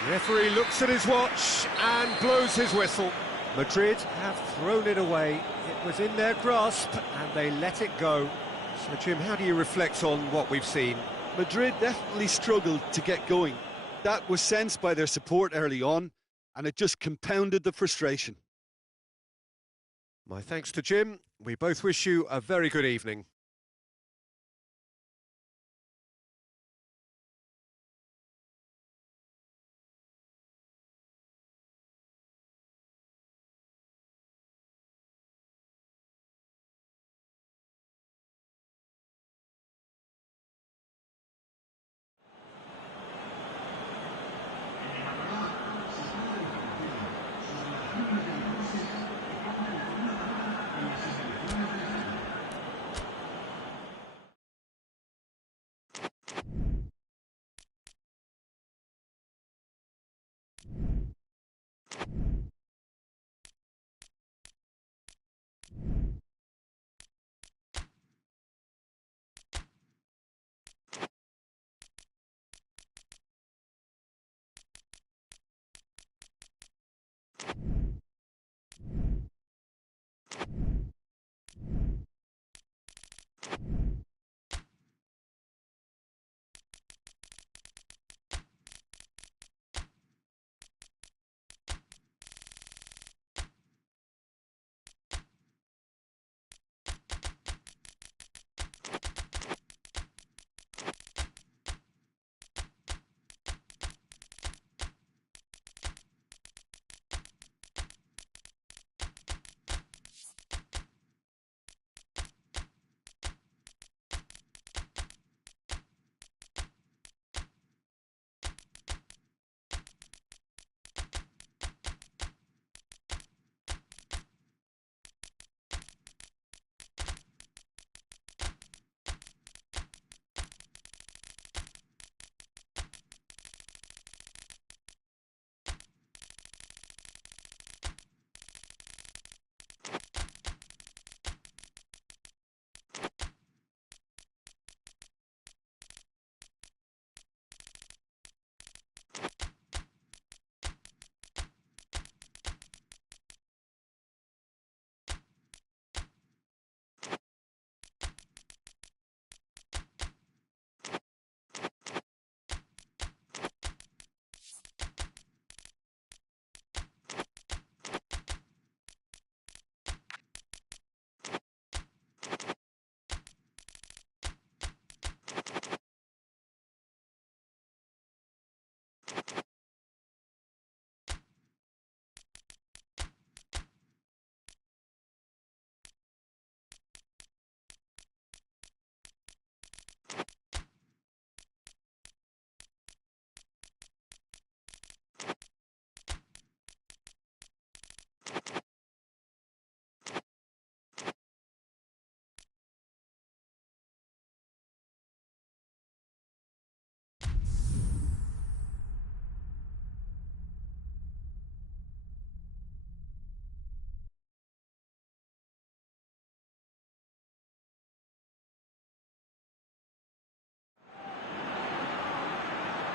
The referee looks at his watch and blows his whistle. Madrid have thrown it away. It was in their grasp and they let it go. So, Jim, how do you reflect on what we've seen? Madrid definitely struggled to get going. That was sensed by their support early on, and it just compounded the frustration. My thanks to Jim. We both wish you a very good evening.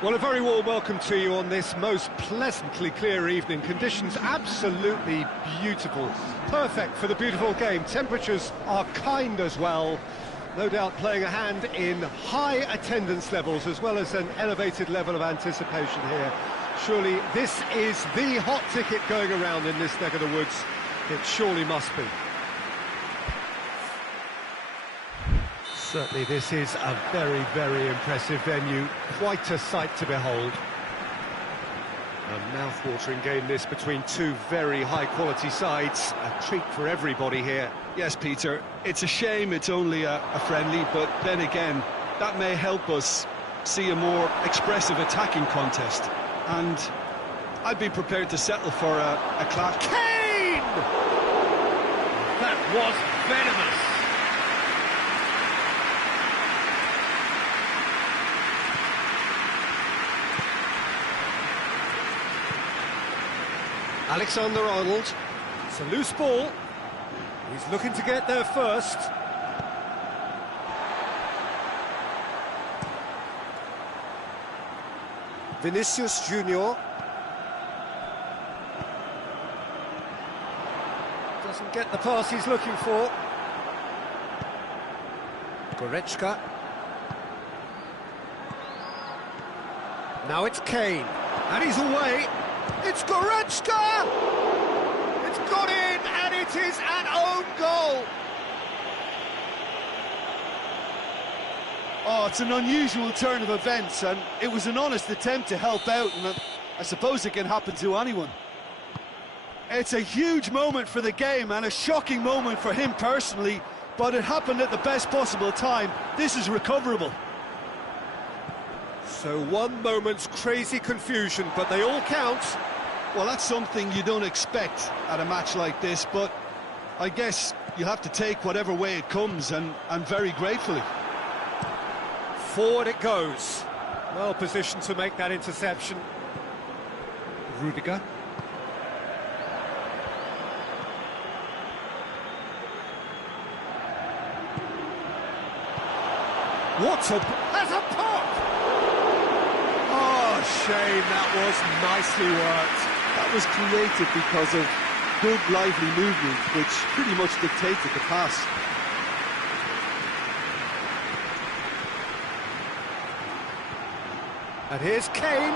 Well, a very warm welcome to you on this most pleasantly clear evening. Conditions absolutely beautiful. Perfect for the beautiful game. Temperatures are kind as well. No doubt playing a hand in high attendance levels as well as an elevated level of anticipation here. Surely this is the hot ticket going around in this neck of the woods. It surely must be. Certainly this is a very, very impressive venue. Quite a sight to behold. A mouth-watering game this between two very high-quality sides. A treat for everybody here. Yes, Peter, it's a shame it's only a friendly, but then again, that may help us see a more expressive attacking contest. And I'd be prepared to settle for a clash. Kane! That was venomous. Alexander-Arnold. It's a loose ball. He's looking to get there first. Vinicius Junior. Doesn't get the pass he's looking for. Goretzka. Now it's Kane. And he's away. It's Goretzka! It's got in, and it is an own goal! Oh, it's an unusual turn of events, and it was an honest attempt to help out, and I suppose it can happen to anyone. It's a huge moment for the game, and a shocking moment for him personally, but it happened at the best possible time. This is recoverable. So one moment's crazy confusion, but they all count. Well, that's something you don't expect at a match like this, but I guess you have to take whatever way it comes, and very gratefully. Forward it goes. Well positioned to make that interception. Rudiger. What a... Has a pop! Oh, shame, that was nicely worked. That was created because of good, lively movement, which pretty much dictated the pass. And here's Kane.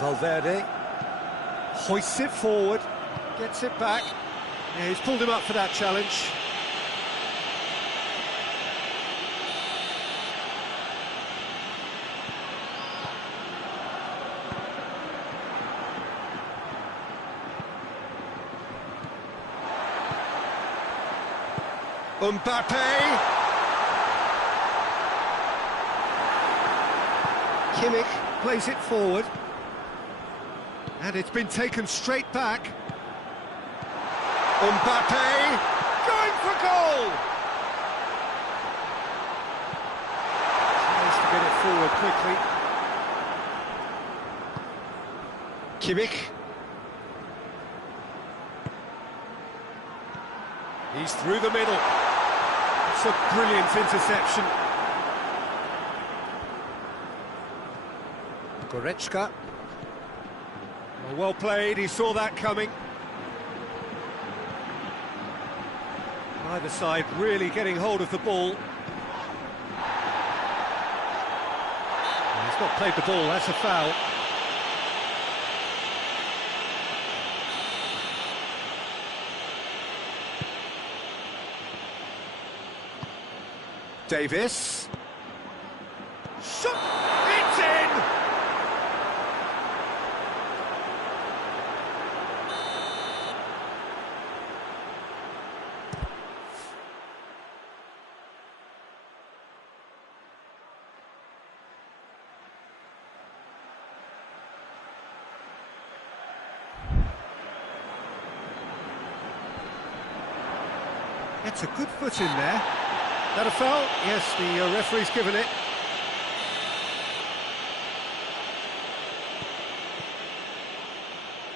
Valverde hoists it forward, gets it back. Yeah, he's pulled him up for that challenge. Mbappe. Kimmich plays it forward. And it's been taken straight back. Mbappe going for goal! Tries to get it forward quickly. Kimmich. He's through the middle. It's a brilliant interception. Goretzka. Well played, he saw that coming. Either side really getting hold of the ball. He's not played the ball, that's a foul. Davis. Shot! It's in! It's a good foot in there. That a foul? Yes, the referee's given it.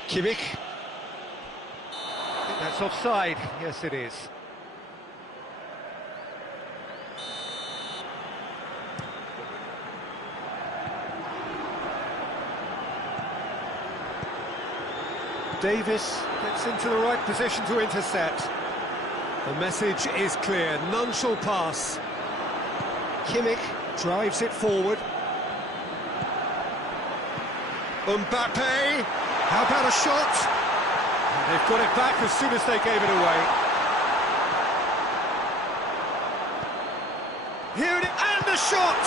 Kimmich. I think that's offside. Yes, it is. Davis gets into the right position to intercept. The message is clear, none shall pass. Kimmich drives it forward. Mbappe, how about a shot? And they've got it back as soon as they gave it away. Here it is, and the shot!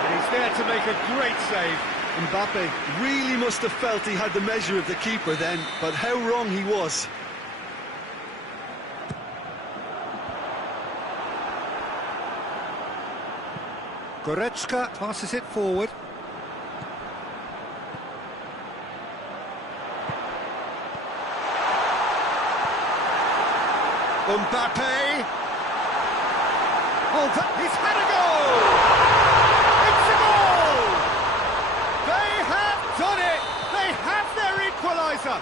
And he's there to make a great save. Mbappe really must have felt he had the measure of the keeper then, but how wrong he was. Goretzka passes it forward. Mbappe! Oh, he's had a goal! It's a goal! They have done it! They have their equaliser!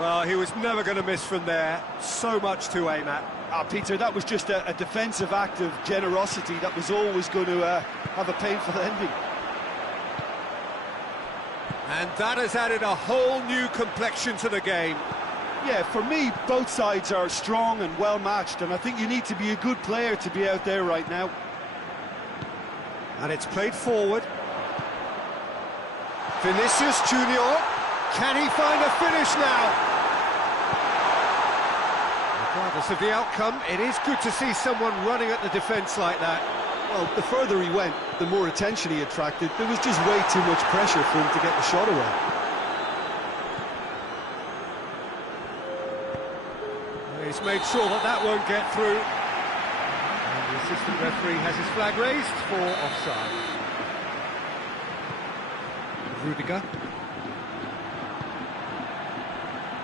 Well, he was never going to miss from there. So much to aim at. Peter, that was just a defensive act of generosity that was always going to have a painful ending. And that has added a whole new complexion to the game. Yeah, for me, both sides are strong and well-matched, and I think you need to be a good player to be out there right now. And it's played forward. Vinicius Junior, can he find a finish now? Regardless of the outcome, it is good to see someone running at the defence like that. Well, the further he went, the more attention he attracted. There was just way too much pressure for him to get the shot away. He's made sure that that won't get through. And the assistant referee has his flag raised for offside. Rudiger.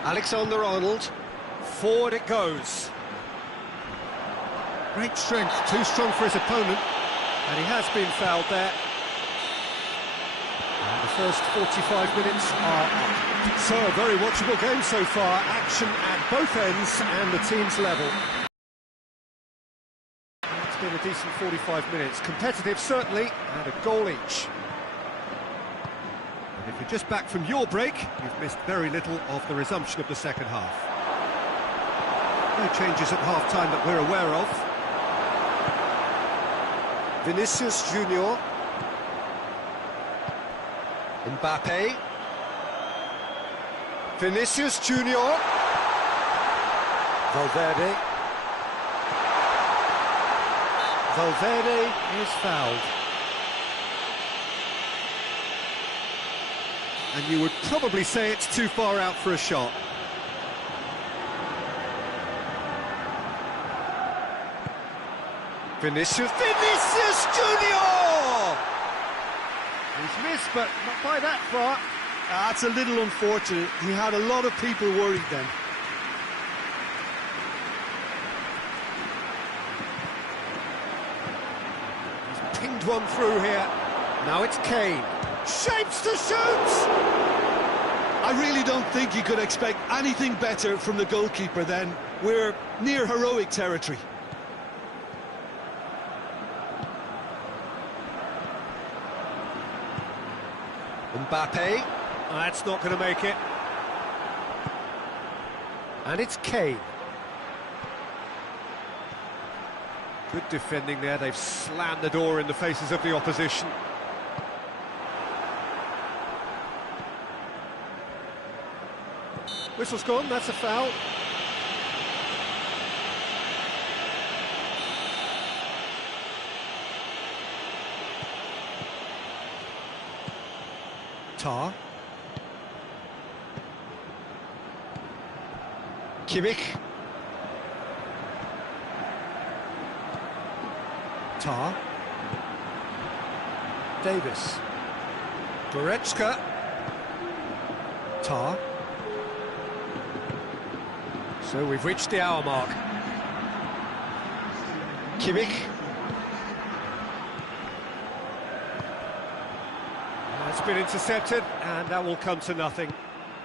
Alexander-Arnold. Forward it goes. Great strength, too strong for his opponent. And he has been fouled there. And the first 45 minutes are up. So a very watchable game so far. Action at both ends and the team's level. It's been a decent 45 minutes. Competitive, certainly, and a goal each. And if you're just back from your break, you've missed very little of the resumption of the second half. No changes at half-time that we're aware of. Vinicius Junior. Mbappe. Vinicius Junior. Valverde. Valverde is fouled. And you would probably say it's too far out for a shot. Vinicius Junior! He's missed, but not by that far. That's a little unfortunate. He had a lot of people worried then. He's pinged one through here. Now it's Kane. Shapes to shoot! I really don't think you could expect anything better from the goalkeeper then. We're near heroic territory. Mbappe, that's not going to make it. And it's Kane. Good defending there, they've slammed the door in the faces of the opposition. Whistle's gone, that's a foul. Tar. Kimmich. Tar. Davis. Goretzka. Tar. So we've reached the hour mark. Kimmich. That's been intercepted, and that will come to nothing.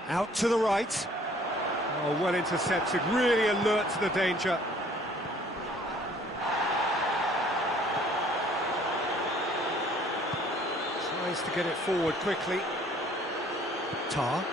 Out to the right. Oh, well intercepted, really alert to the danger. Tries to get it forward quickly. Tar.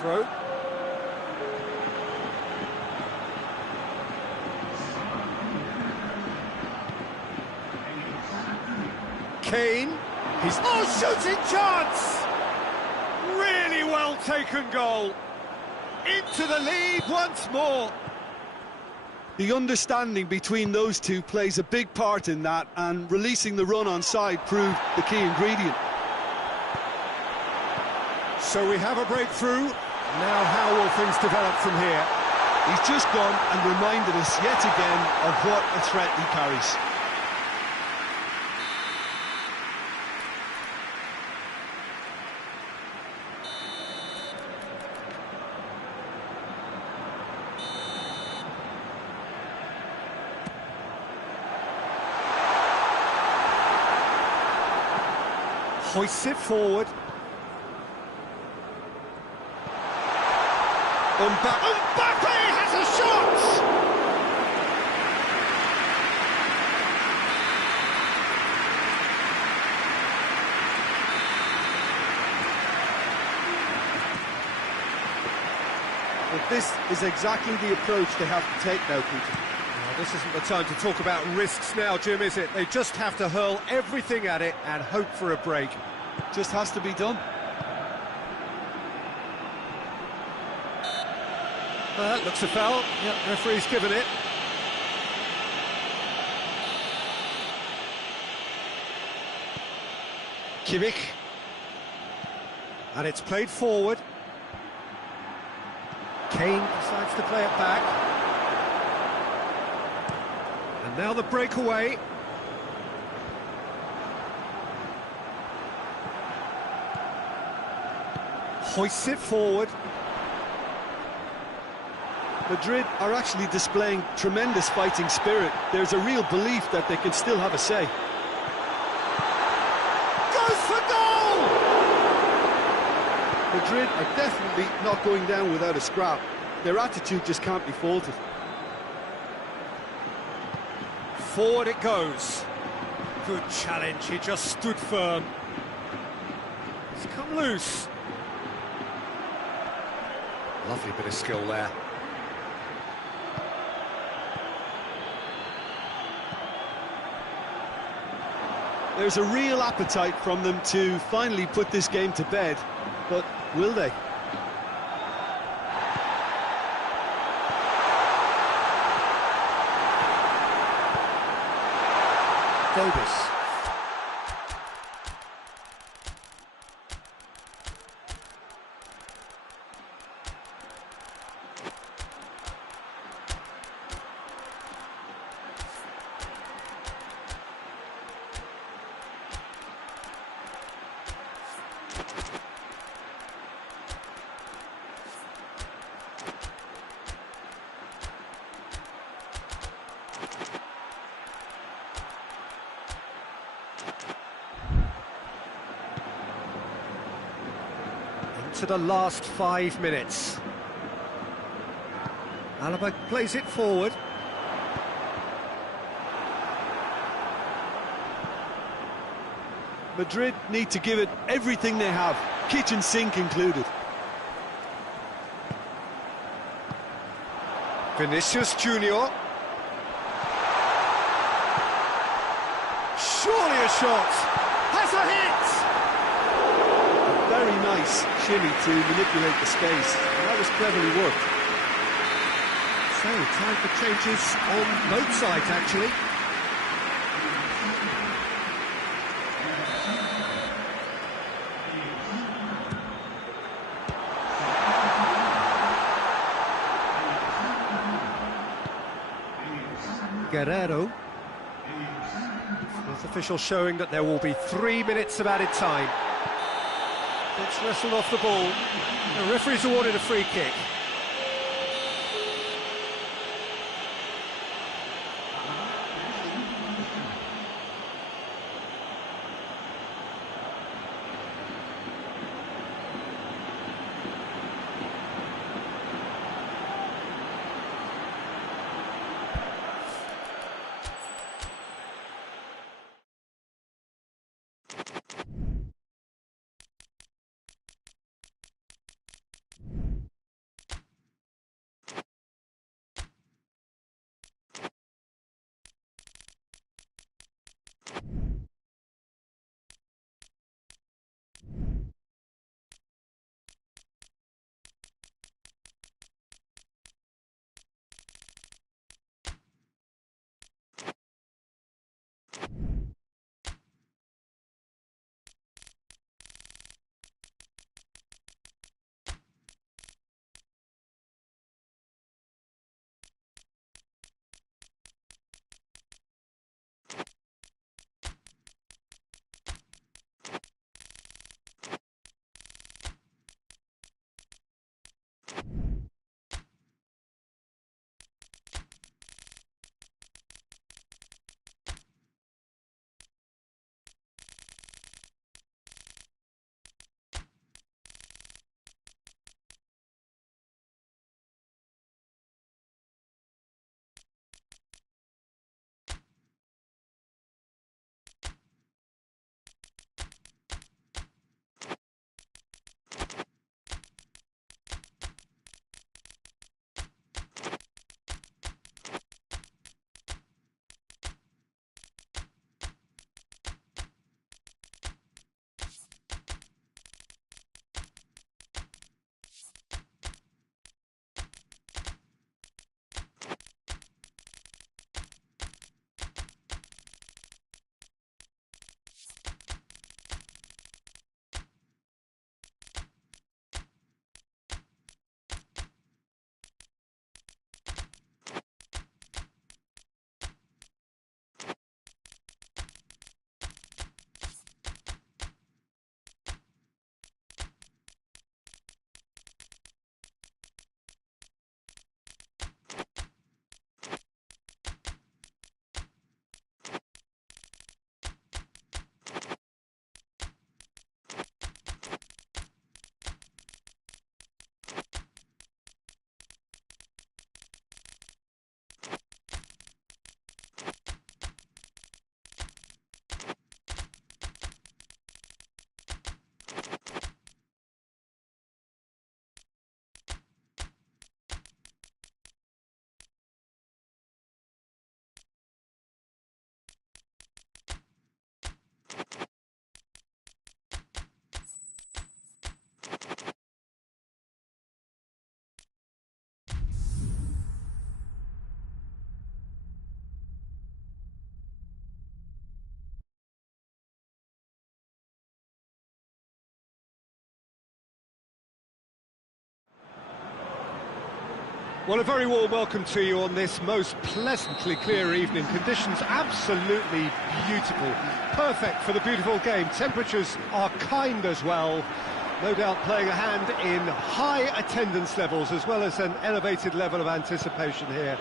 throw. Kane, he's shooting chance! Really well taken goal. Into the lead once more. The understanding between those two plays a big part in that, and releasing the run on side proved the key ingredient. So we have a breakthrough. Now how will things develop from here? He's just gone and reminded us yet again of what a threat he carries. Hoists it forward. Mbappe has a shot! But this is exactly the approach they have to take now, Peter. This isn't the time to talk about risks now, Jim, is it? They just have to hurl everything at it and hope for a break. Just has to be done. That looks a foul. Yep, referee's given it. Kimmich. And it's played forward. Kane decides to play it back. And now the breakaway. Hoists it forward. Madrid are actually displaying tremendous fighting spirit. There's a real belief that they can still have a say. Goes for goal! Madrid are definitely not going down without a scrap. Their attitude just can't be faulted. Forward it goes. Good challenge, he just stood firm. It's come loose. Lovely bit of skill there. There's a real appetite from them to finally put this game to bed, but will they? Davis. To the last 5 minutes. Alaba plays it forward. Madrid need to give it everything they have, kitchen sink included. Vinicius Junior. Surely a shot. Has a hit. Very nice shimmy to manipulate the space, and that was cleverly worked. So, time for changes on both sides, actually. Guerrero. Fourth official showing that there will be 3 minutes of added time. It's wrestled off the ball. The referee's awarded a free kick. Well, a very warm welcome to you on this most pleasantly clear evening. Conditions absolutely beautiful. Perfect for the beautiful game. Temperatures are kind as well. No doubt playing a hand in high attendance levels as well as an elevated level of anticipation here.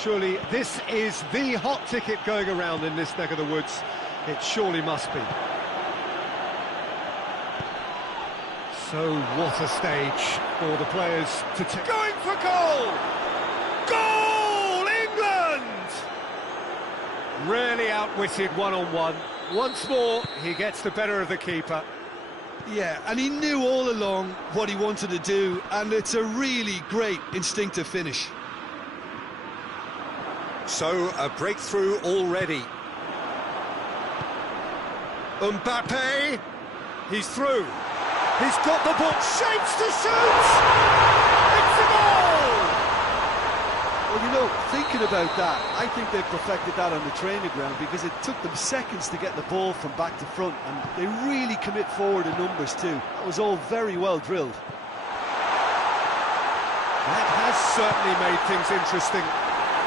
Surely this is the hot ticket going around in this neck of the woods. It surely must be. So what a stage for the players to take. Going for goal! Goal! England! Really outwitted one-on-one. Once more, he gets the better of the keeper. Yeah, and he knew all along what he wanted to do, and it's a really great instinctive finish. So, a breakthrough already. Mbappe, he's through. He's got the ball, shapes to shoot! It's a goal! Well, you know, thinking about that, I think they perfected that on the training ground because it took them seconds to get the ball from back to front, and they really commit forward in numbers too. That was all very well drilled. That has certainly made things interesting.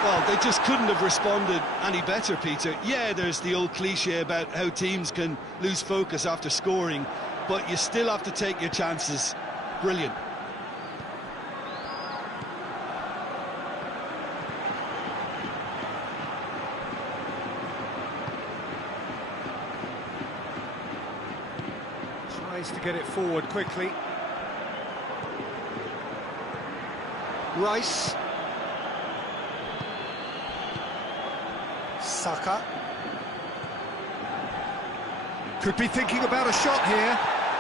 Well, they just couldn't have responded any better, Peter. Yeah, there's the old cliche about how teams can lose focus after scoring, but you still have to take your chances. Brilliant. Tries to get it forward quickly. Rice. Saka. Could be thinking about a shot here.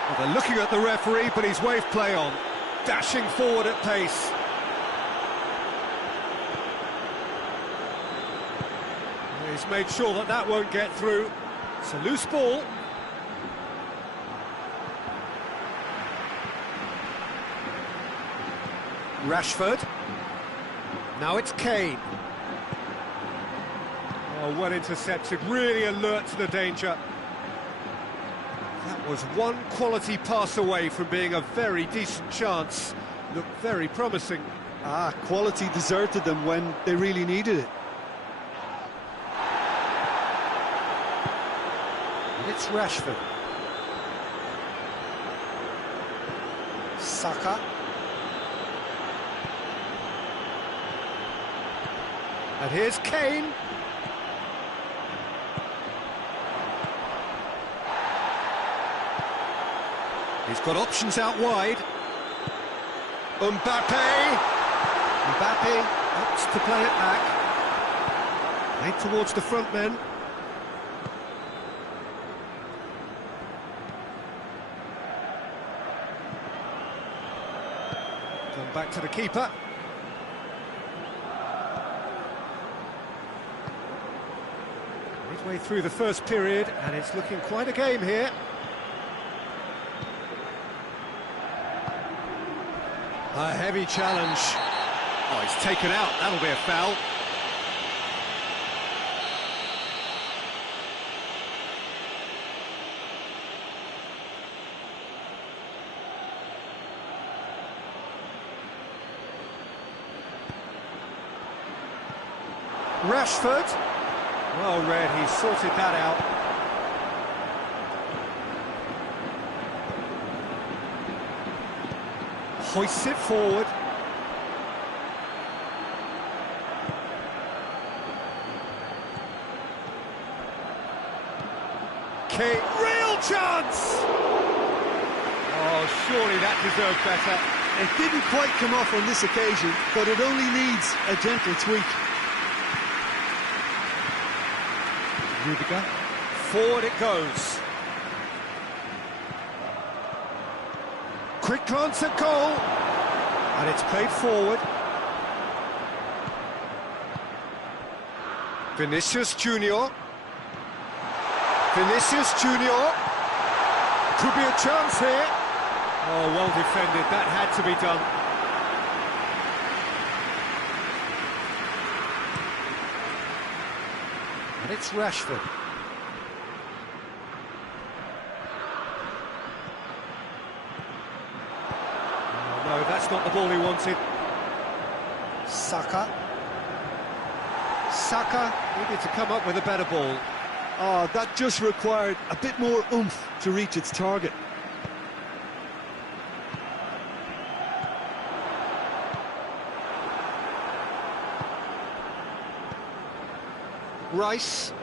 Well, they're looking at the referee, but he's waved play on. Dashing forward at pace. He's made sure that that won't get through. It's a loose ball. Rashford. Now it's Kane. Oh, well intercepted, really alert to the danger. That was one quality pass away from being a very decent chance. Looked very promising. Quality deserted them when they really needed it. And it's Rashford. Saka. And here's Kane. He's got options out wide. Mbappe. Mbappe opts to play it back. Played towards the front men. Gone back to the keeper. Midway through the first period, and it's looking quite a game here. A heavy challenge. Oh, he's taken out. That'll be a foul. Rashford. Well read, he sorted that out. Hoists it forward. Kane, real chance! Oh, surely that deserved better. It didn't quite come off on this occasion, but it only needs a gentle tweak. Rudiger. Forward it goes. Quick glance at goal. And it's played forward. Vinicius Junior. Vinicius Junior. Could be a chance here. Oh, well defended. That had to be done. And it's Rashford. Oh, no, that's not the ball he wanted. Saka needed to come up with a better ball. Oh, that just required a bit more oomph to reach its target. Rice.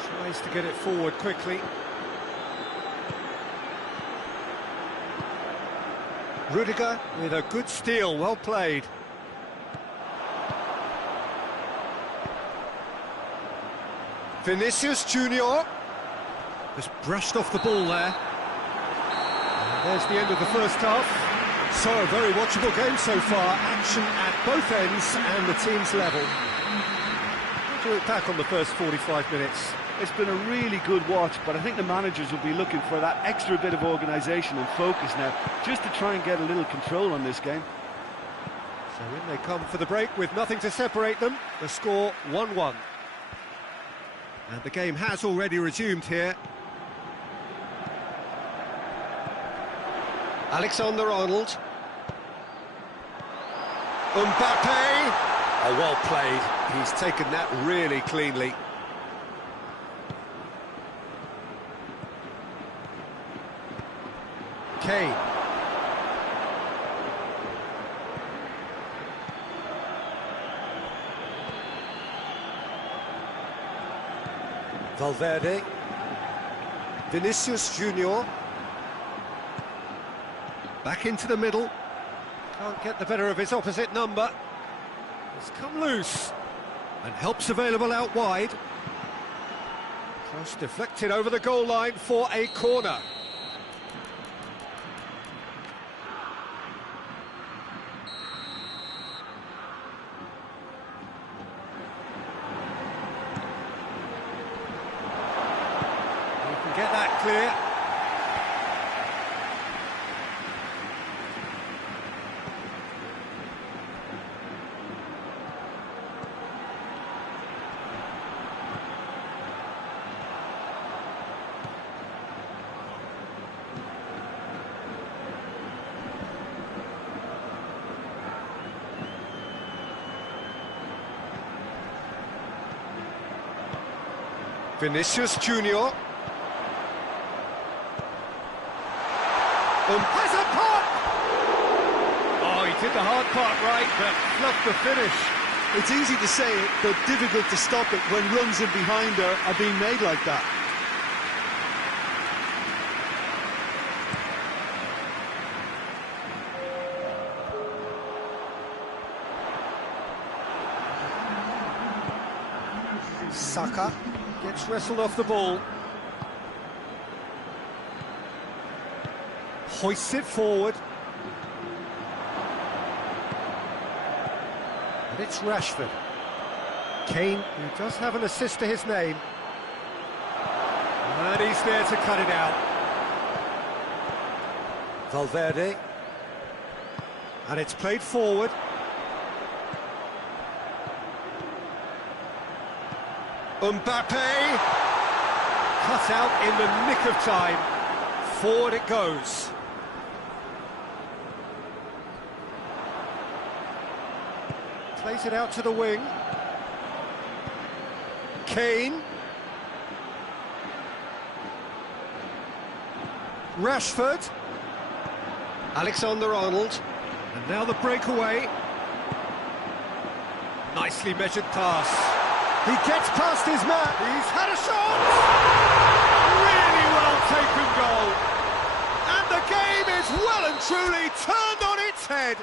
Tries to get it forward quickly. Rudiger with a good steal, well played. Vinicius Junior just brushed off the ball there. And there's the end of the first half. So, a very watchable game so far. Action at both ends and the team's level. What do you look back on the first 45 minutes? It's been a really good watch, but I think the managers will be looking for that extra bit of organisation and focus now, just to try and get a little control on this game. So in they come for the break with nothing to separate them. The score 1-1. And the game has already resumed here. Alexander-Arnold. Mbappe. Oh, well played. He's taken that really cleanly. Kane. Valverde. Vinicius Junior. Back into the middle. Can't get the better of his opposite number. It's come loose. And help's available out wide. Cross deflected over the goal line for a corner. You can get that clear. Vinicius Junior. Has a pop! Oh, he did the hard part right, but fluffed the finish. It's easy to say it, but difficult to stop it when runs in behind are being made like that. Saka gets wrestled off the ball. Hoists it forward. And it's Rashford. Kane, who does have an assist to his name. And he's there to cut it out. Valverde. And it's played forward. Mbappe, cut out in the nick of time. Forward it goes. Plays it out to the wing. Kane. Rashford. Alexander-Arnold. And now the breakaway. Nicely measured pass. He gets past his man. He's had a shot. Really well taken goal. And the game is well and truly turned on its head.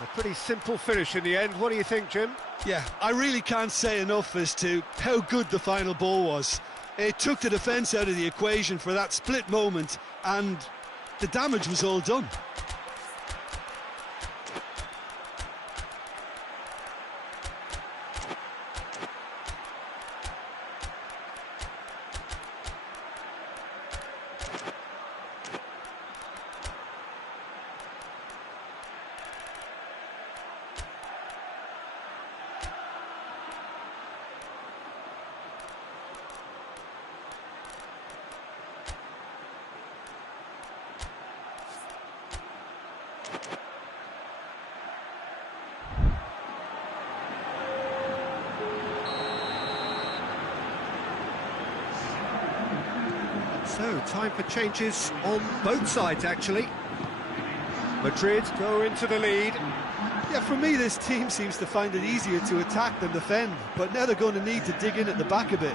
A pretty simple finish in the end. What do you think, Jim? Yeah, I really can't say enough as to how good the final ball was. It took the defence out of the equation for that split moment, and the damage was all done. So, time for changes on both sides, actually. Madrid go into the lead. Yeah, for me, this team seems to find it easier to attack than defend, but now they're going to need to dig in at the back a bit.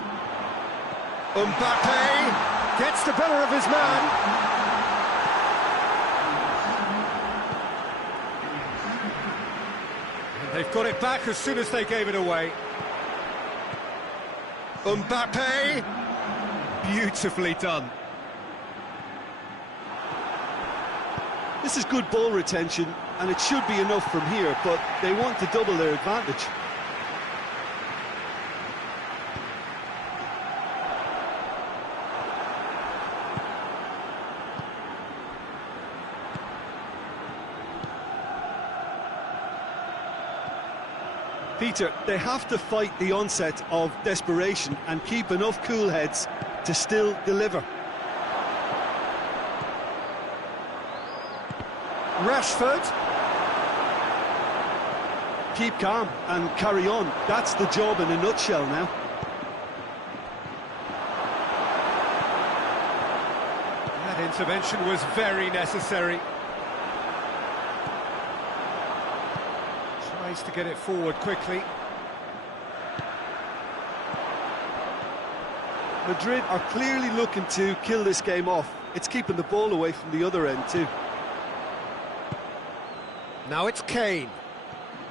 Mbappe gets the better of his man. And they've got it back as soon as they gave it away. Mbappe, beautifully done. This is good ball retention, and it should be enough from here, but they want to double their advantage. Peter, they have to fight the onset of desperation and keep enough cool heads to still deliver. Rashford. Keep calm and carry on. That's the job in a nutshell now. That intervention was very necessary. Tries to get it forward quickly. Madrid are clearly looking to kill this game off. It's keeping the ball away from the other end too. Now it's Kane.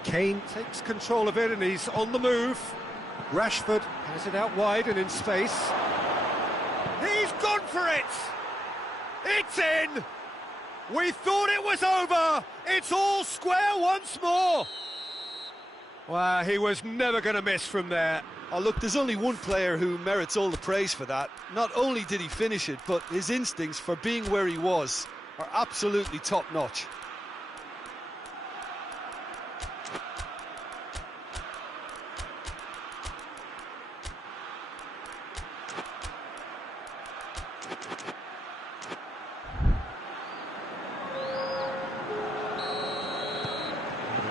Kane takes control of it and he's on the move. Rashford has it out wide and in space. He's gone for it! It's in! We thought it was over! It's all square once more! Wow, he was never going to miss from there. Oh, look, there's only one player who merits all the praise for that. Not only did he finish it, but his instincts for being where he was are absolutely top-notch.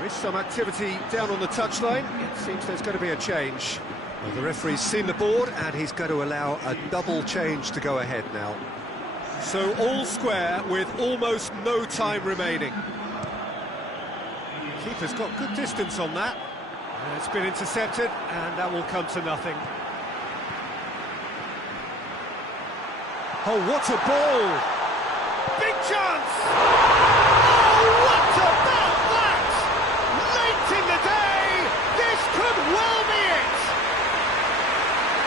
Some activity down on the touchline. It seems there's going to be a change. Well, the referee's seen the board and he's going to allow a double change to go ahead now. So all square with almost no time remaining. Keeper's got good distance on that. It's been intercepted and that will come to nothing. Oh, what a ball! Big chance! Oh, what about that? Late in the day, this could well be it!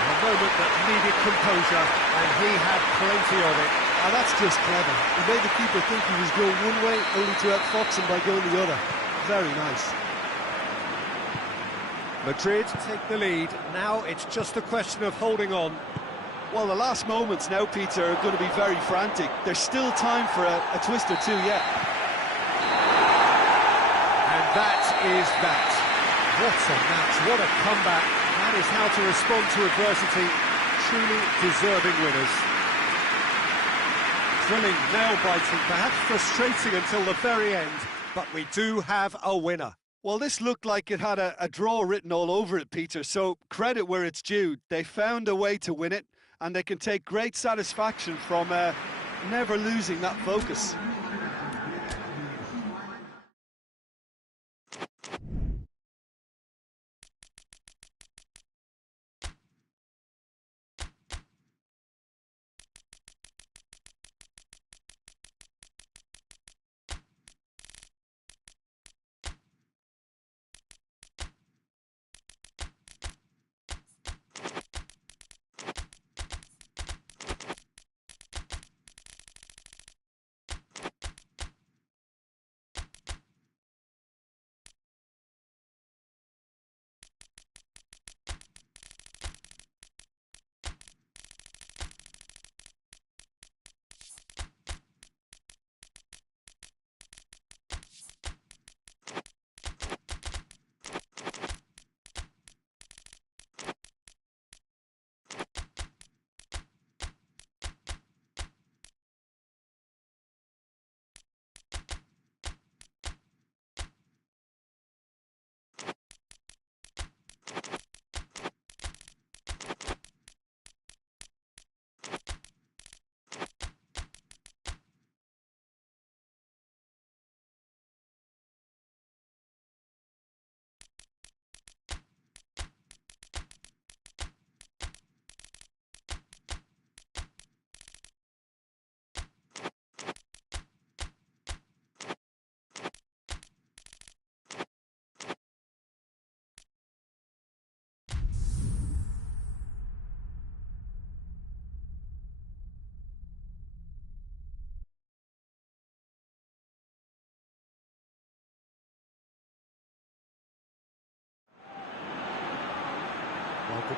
A moment that needed composure, and he had plenty of it. And that's just clever. He made the keeper think he was going one way, only to outfox him by going the other. Very nice. Madrid take the lead. Now it's just a question of holding on. Well, the last moments now, Peter, are going to be very frantic. There's still time for a twist or two yet. And that is that. What a match, what a comeback. That is how to respond to adversity. Truly deserving winners. Thrilling, nail-biting, perhaps frustrating until the very end, but we do have a winner. Well, this looked like it had a draw written all over it, Peter, so credit where it's due. They found a way to win it, and they can take great satisfaction from never losing that focus.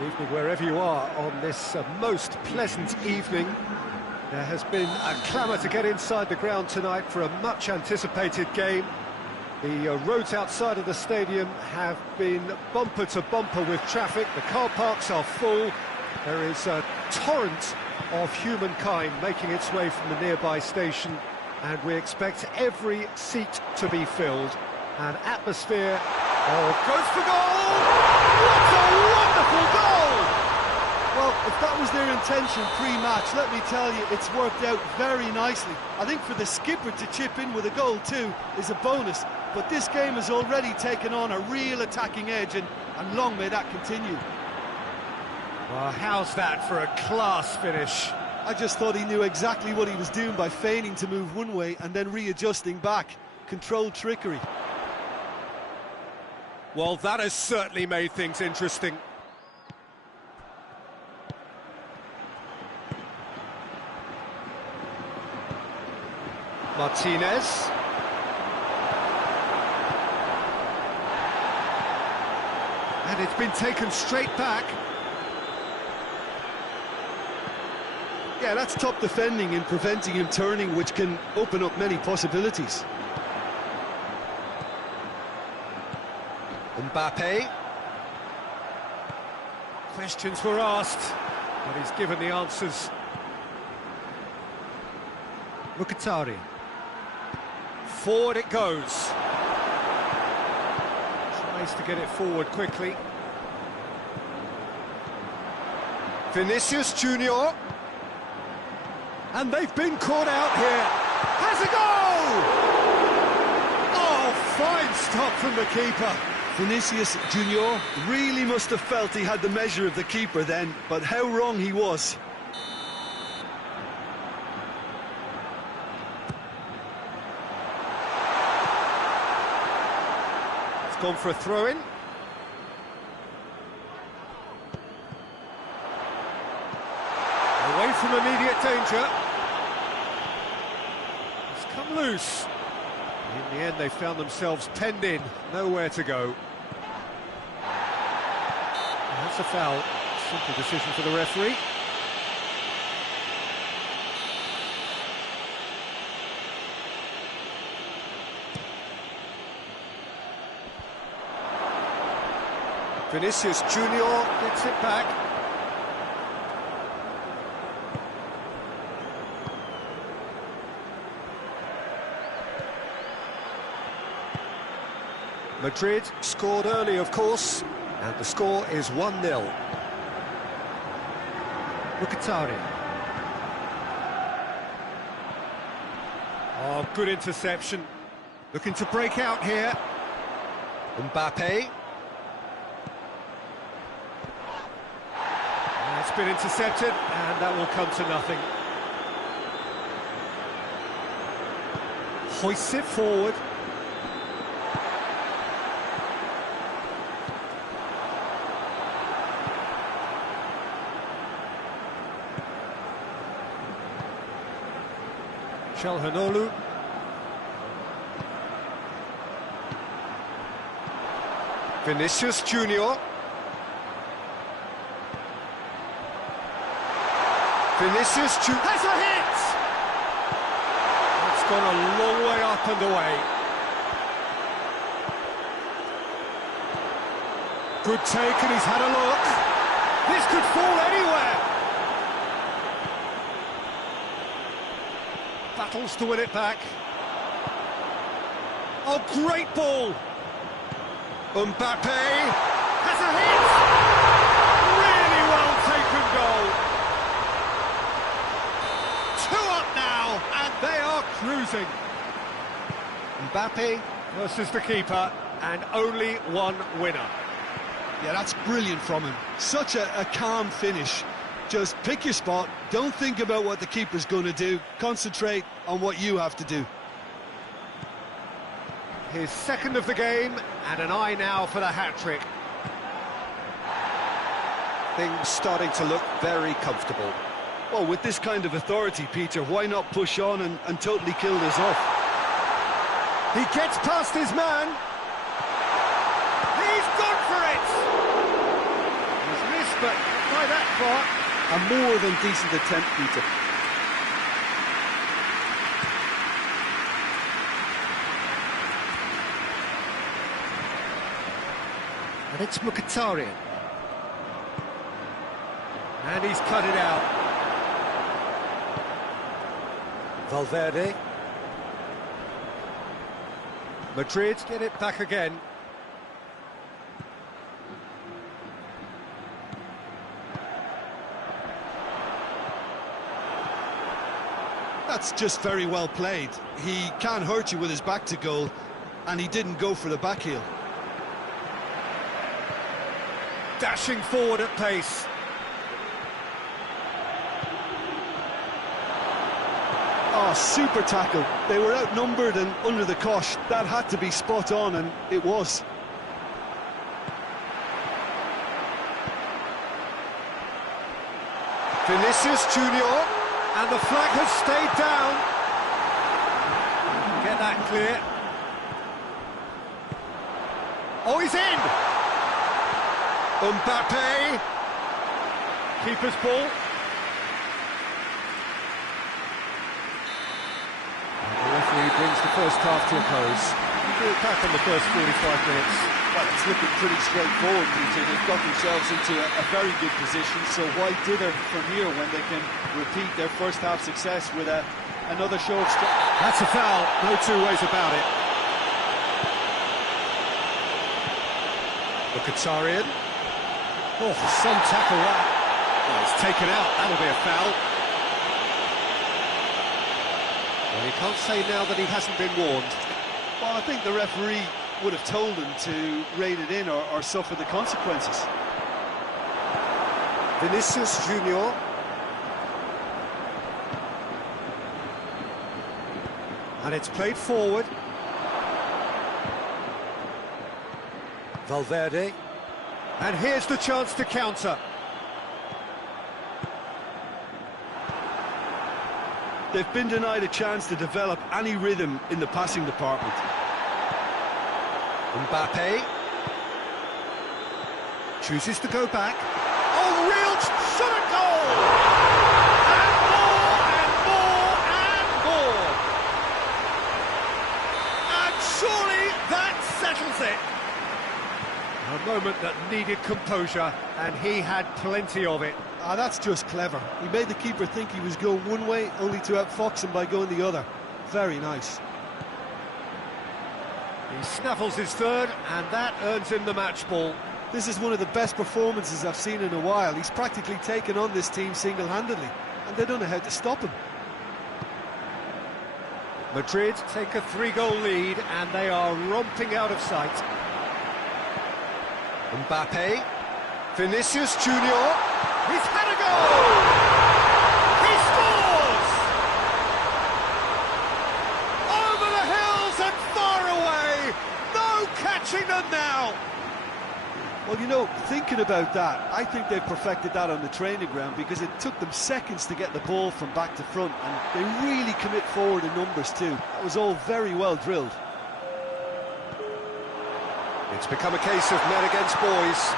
Good evening wherever you are on this most pleasant evening. There has been a clamour to get inside the ground tonight for a much-anticipated game. The roads outside of the stadium have been bumper to bumper with traffic. The car parks are full. There is a torrent of humankind making its way from the nearby station, and we expect every seat to be filled. An atmosphere of goes for goal! What a wonderful goal! Well, if that was their intention pre-match, let me tell you, it's worked out very nicely. I think for the skipper to chip in with a goal too is a bonus, but this game has already taken on a real attacking edge, and long may that continue. Well, how's that for a class finish? I just thought he knew exactly what he was doing by feigning to move one way and then readjusting back. Controlled trickery. Well, that has certainly made things interesting. Martinez. And it's been taken straight back. Yeah, that's top defending and preventing him turning, which can open up many possibilities. Mbappe. Questions were asked, but he's given the answers. Mkhitaryan. Forward it goes. Tries to get it forward quickly. Vinicius Junior. And they've been caught out here. Has a goal! Oh, fine stop from the keeper. Vinicius Junior really must have felt he had the measure of the keeper then, but how wrong he was. It's gone for a throw-in. Away from immediate danger. It's come loose. In the end, they found themselves penned in, nowhere to go. That's a foul. Simple decision for the referee. Vinicius Junior gets it back. Madrid scored early, of course, and the score is 1-0. Mkhitaryan. Oh, good interception. Looking to break out here. Mbappe. And it's been intercepted, and that will come to nothing. Hoists it forward. Çalhanoğlu. Vinicius Junior. Vinicius Junior has a hit! It's gone a long way up and away. Good take, and he's had a look. This could fall anywhere. Battles to win it back. Oh, great ball! Mbappe has a hit! Really well taken goal. 2 up now, and they are cruising. Mbappe versus the keeper, and only one winner. Yeah, that's brilliant from him. Such a calm finish. Just pick your spot, don't think about what the keeper's going to do, concentrate on what you have to do. His second of the game, and an eye now for the hat-trick. Things starting to look very comfortable. Well, with this kind of authority, Peter, why not push on and totally kill this off? He gets past his man. He's gone for it! He's missed but by that far. A more than decent attempt, Peter. And it's Mkhitaryan. And he's cut it out. Valverde. Madrid get it back again. That's just very well played. He can't hurt you with his back to goal, and he didn't go for the back heel. Dashing forward at pace. Oh, super tackle. They were outnumbered and under the cosh. That had to be spot on, and it was. Vinicius Junior, and the flag has stayed down. Get that clear. Oh, he's in! Mbappe. Keeper's ball. And the referee brings the first half to a close. We'll back on the first 45 minutes. Well, it's looking pretty straightforward, Peter. They've got themselves into a very good position, so why dither from here when they can repeat their first half success with another show of strength? That's a foul, no two ways about it. Mkhitaryan. Oh, some tackle that. Oh, it's taken out, that'll be a foul. Well, you can't say now that he hasn't been warned. Well, I think the referee would have told him to rate it in or suffer the consequences. Vinicius Junior. And it's played forward. Valverde. And here's the chance to counter. They've been denied a chance to develop any rhythm in the passing department. Mbappe chooses to go back. Oh, real shot at goal! And more and more and more. And surely that settles it. A moment that needed composure, and he had plenty of it. Ah, that's just clever. He made the keeper think he was going one way, only to outfox him by going the other. Very nice. He snaffles his third, and that earns him the match ball. This is one of the best performances I've seen in a while. He's practically taken on this team single-handedly, and they don't know how to stop him. Madrid take a 3-goal lead, and they are romping out of sight. Mbappe, Vinicius Junior, he's had a goal! He scores! Over the hills and far away, no catching them now! Well, you know, thinking about that, I think they perfected that on the training ground because it took them seconds to get the ball from back to front, and they really commit forward in numbers too. That was all very well drilled. It's become a case of men against boys.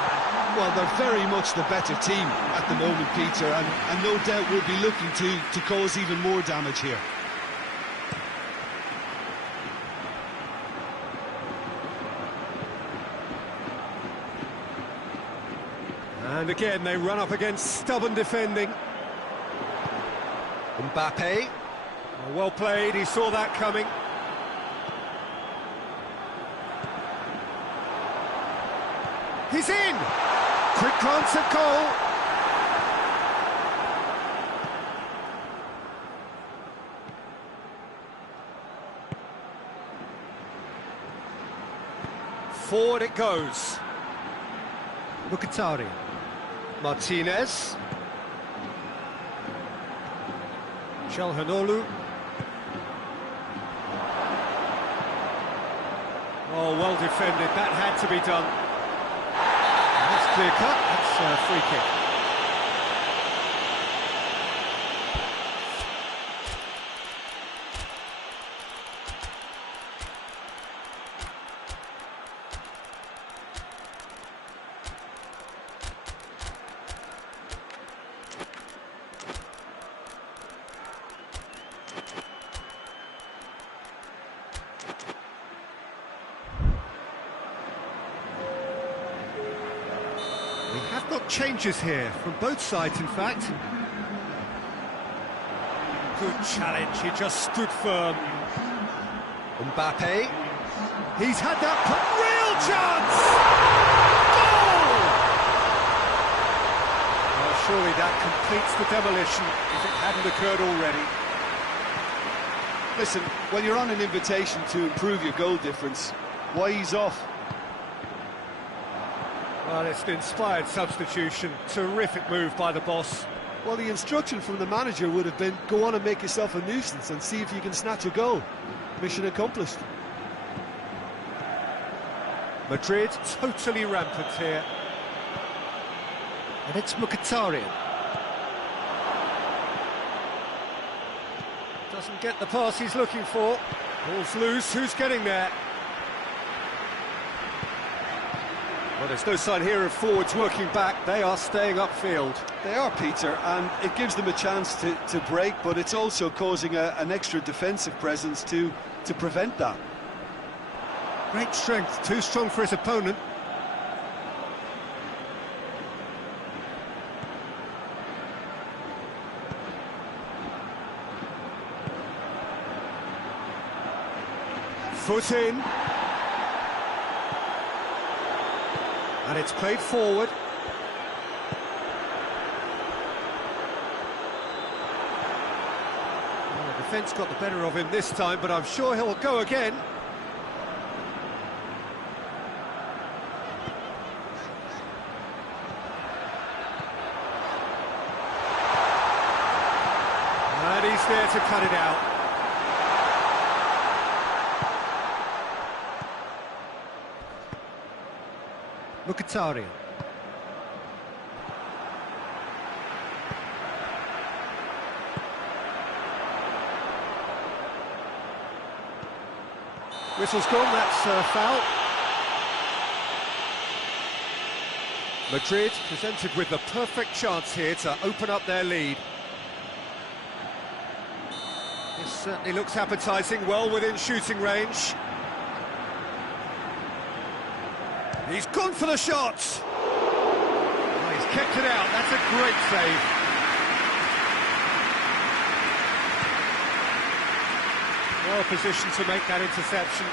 Well, they're very much the better team at the moment, Peter, and no doubt will be looking to cause even more damage here. And again, they run up against stubborn defending. Mbappe. Well played, he saw that coming. He's in! Quick glance at goal. Forward it goes. Mkhitaryan. Martinez. Çalhanoğlu. Oh, well defended, that had to be done. That's clear cut, that's a free kick. changes here, from both sides in fact. Good challenge, he just stood firm. Mbappe, he's had that real chance! Goal! Well, surely that completes the demolition if it hadn't occurred already. Listen, when you're on an invitation to improve your goal difference, why ease off? Well, it's an inspired substitution. Terrific move by the boss. Well, the instruction from the manager would have been, go on and make yourself a nuisance and see if you can snatch a goal. Mission accomplished. Madrid totally rampant here. And it's Mkhitaryan. Doesn't get the pass he's looking for. Ball's loose, who's getting there? Well, there's no sign here of forwards working back, they are staying upfield. They are, Peter, and it gives them a chance to break, but it's also causing an extra defensive presence to prevent that. Great strength, too strong for his opponent. Foot in. And it's played forward. Well, the defence got the better of him this time, but I'm sure he'll go again. And he's there to cut it out. Mkhitaryan. Whistle's gone, that's a foul. Madrid presented with the perfect chance here to open up their lead. This certainly looks appetising, well within shooting range. He's gone for the shot! Oh, he's kept it out, that's a great save. Well positioned to make that interception.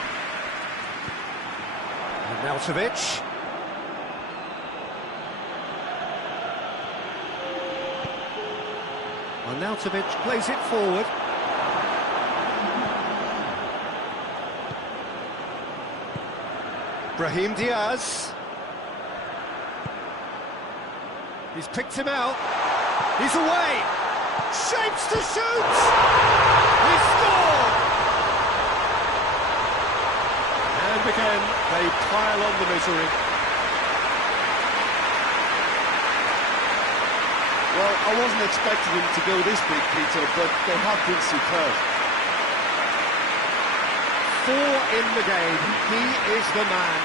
Arnautovic. Arnautovic plays it forward. Brahim Diaz. He's picked him out. He's away. Shapes to shoot. He scored. And again, they pile on the misery. Well, I wasn't expecting them to go this big, Peter, but they have been superb. 4 in the game. He is the man.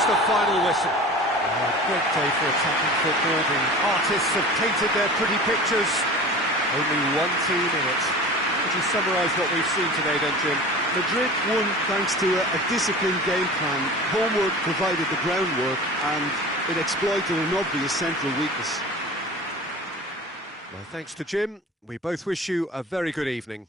The final whistle. Oh, great day for attacking football. The artists have painted their pretty pictures. Only one team in it. Could you summarise what we've seen today then, Jim? Madrid won thanks to a disciplined game plan. Homework provided the groundwork and it exploited an obvious central weakness. Well, thanks to Jim. We both wish you a very good evening.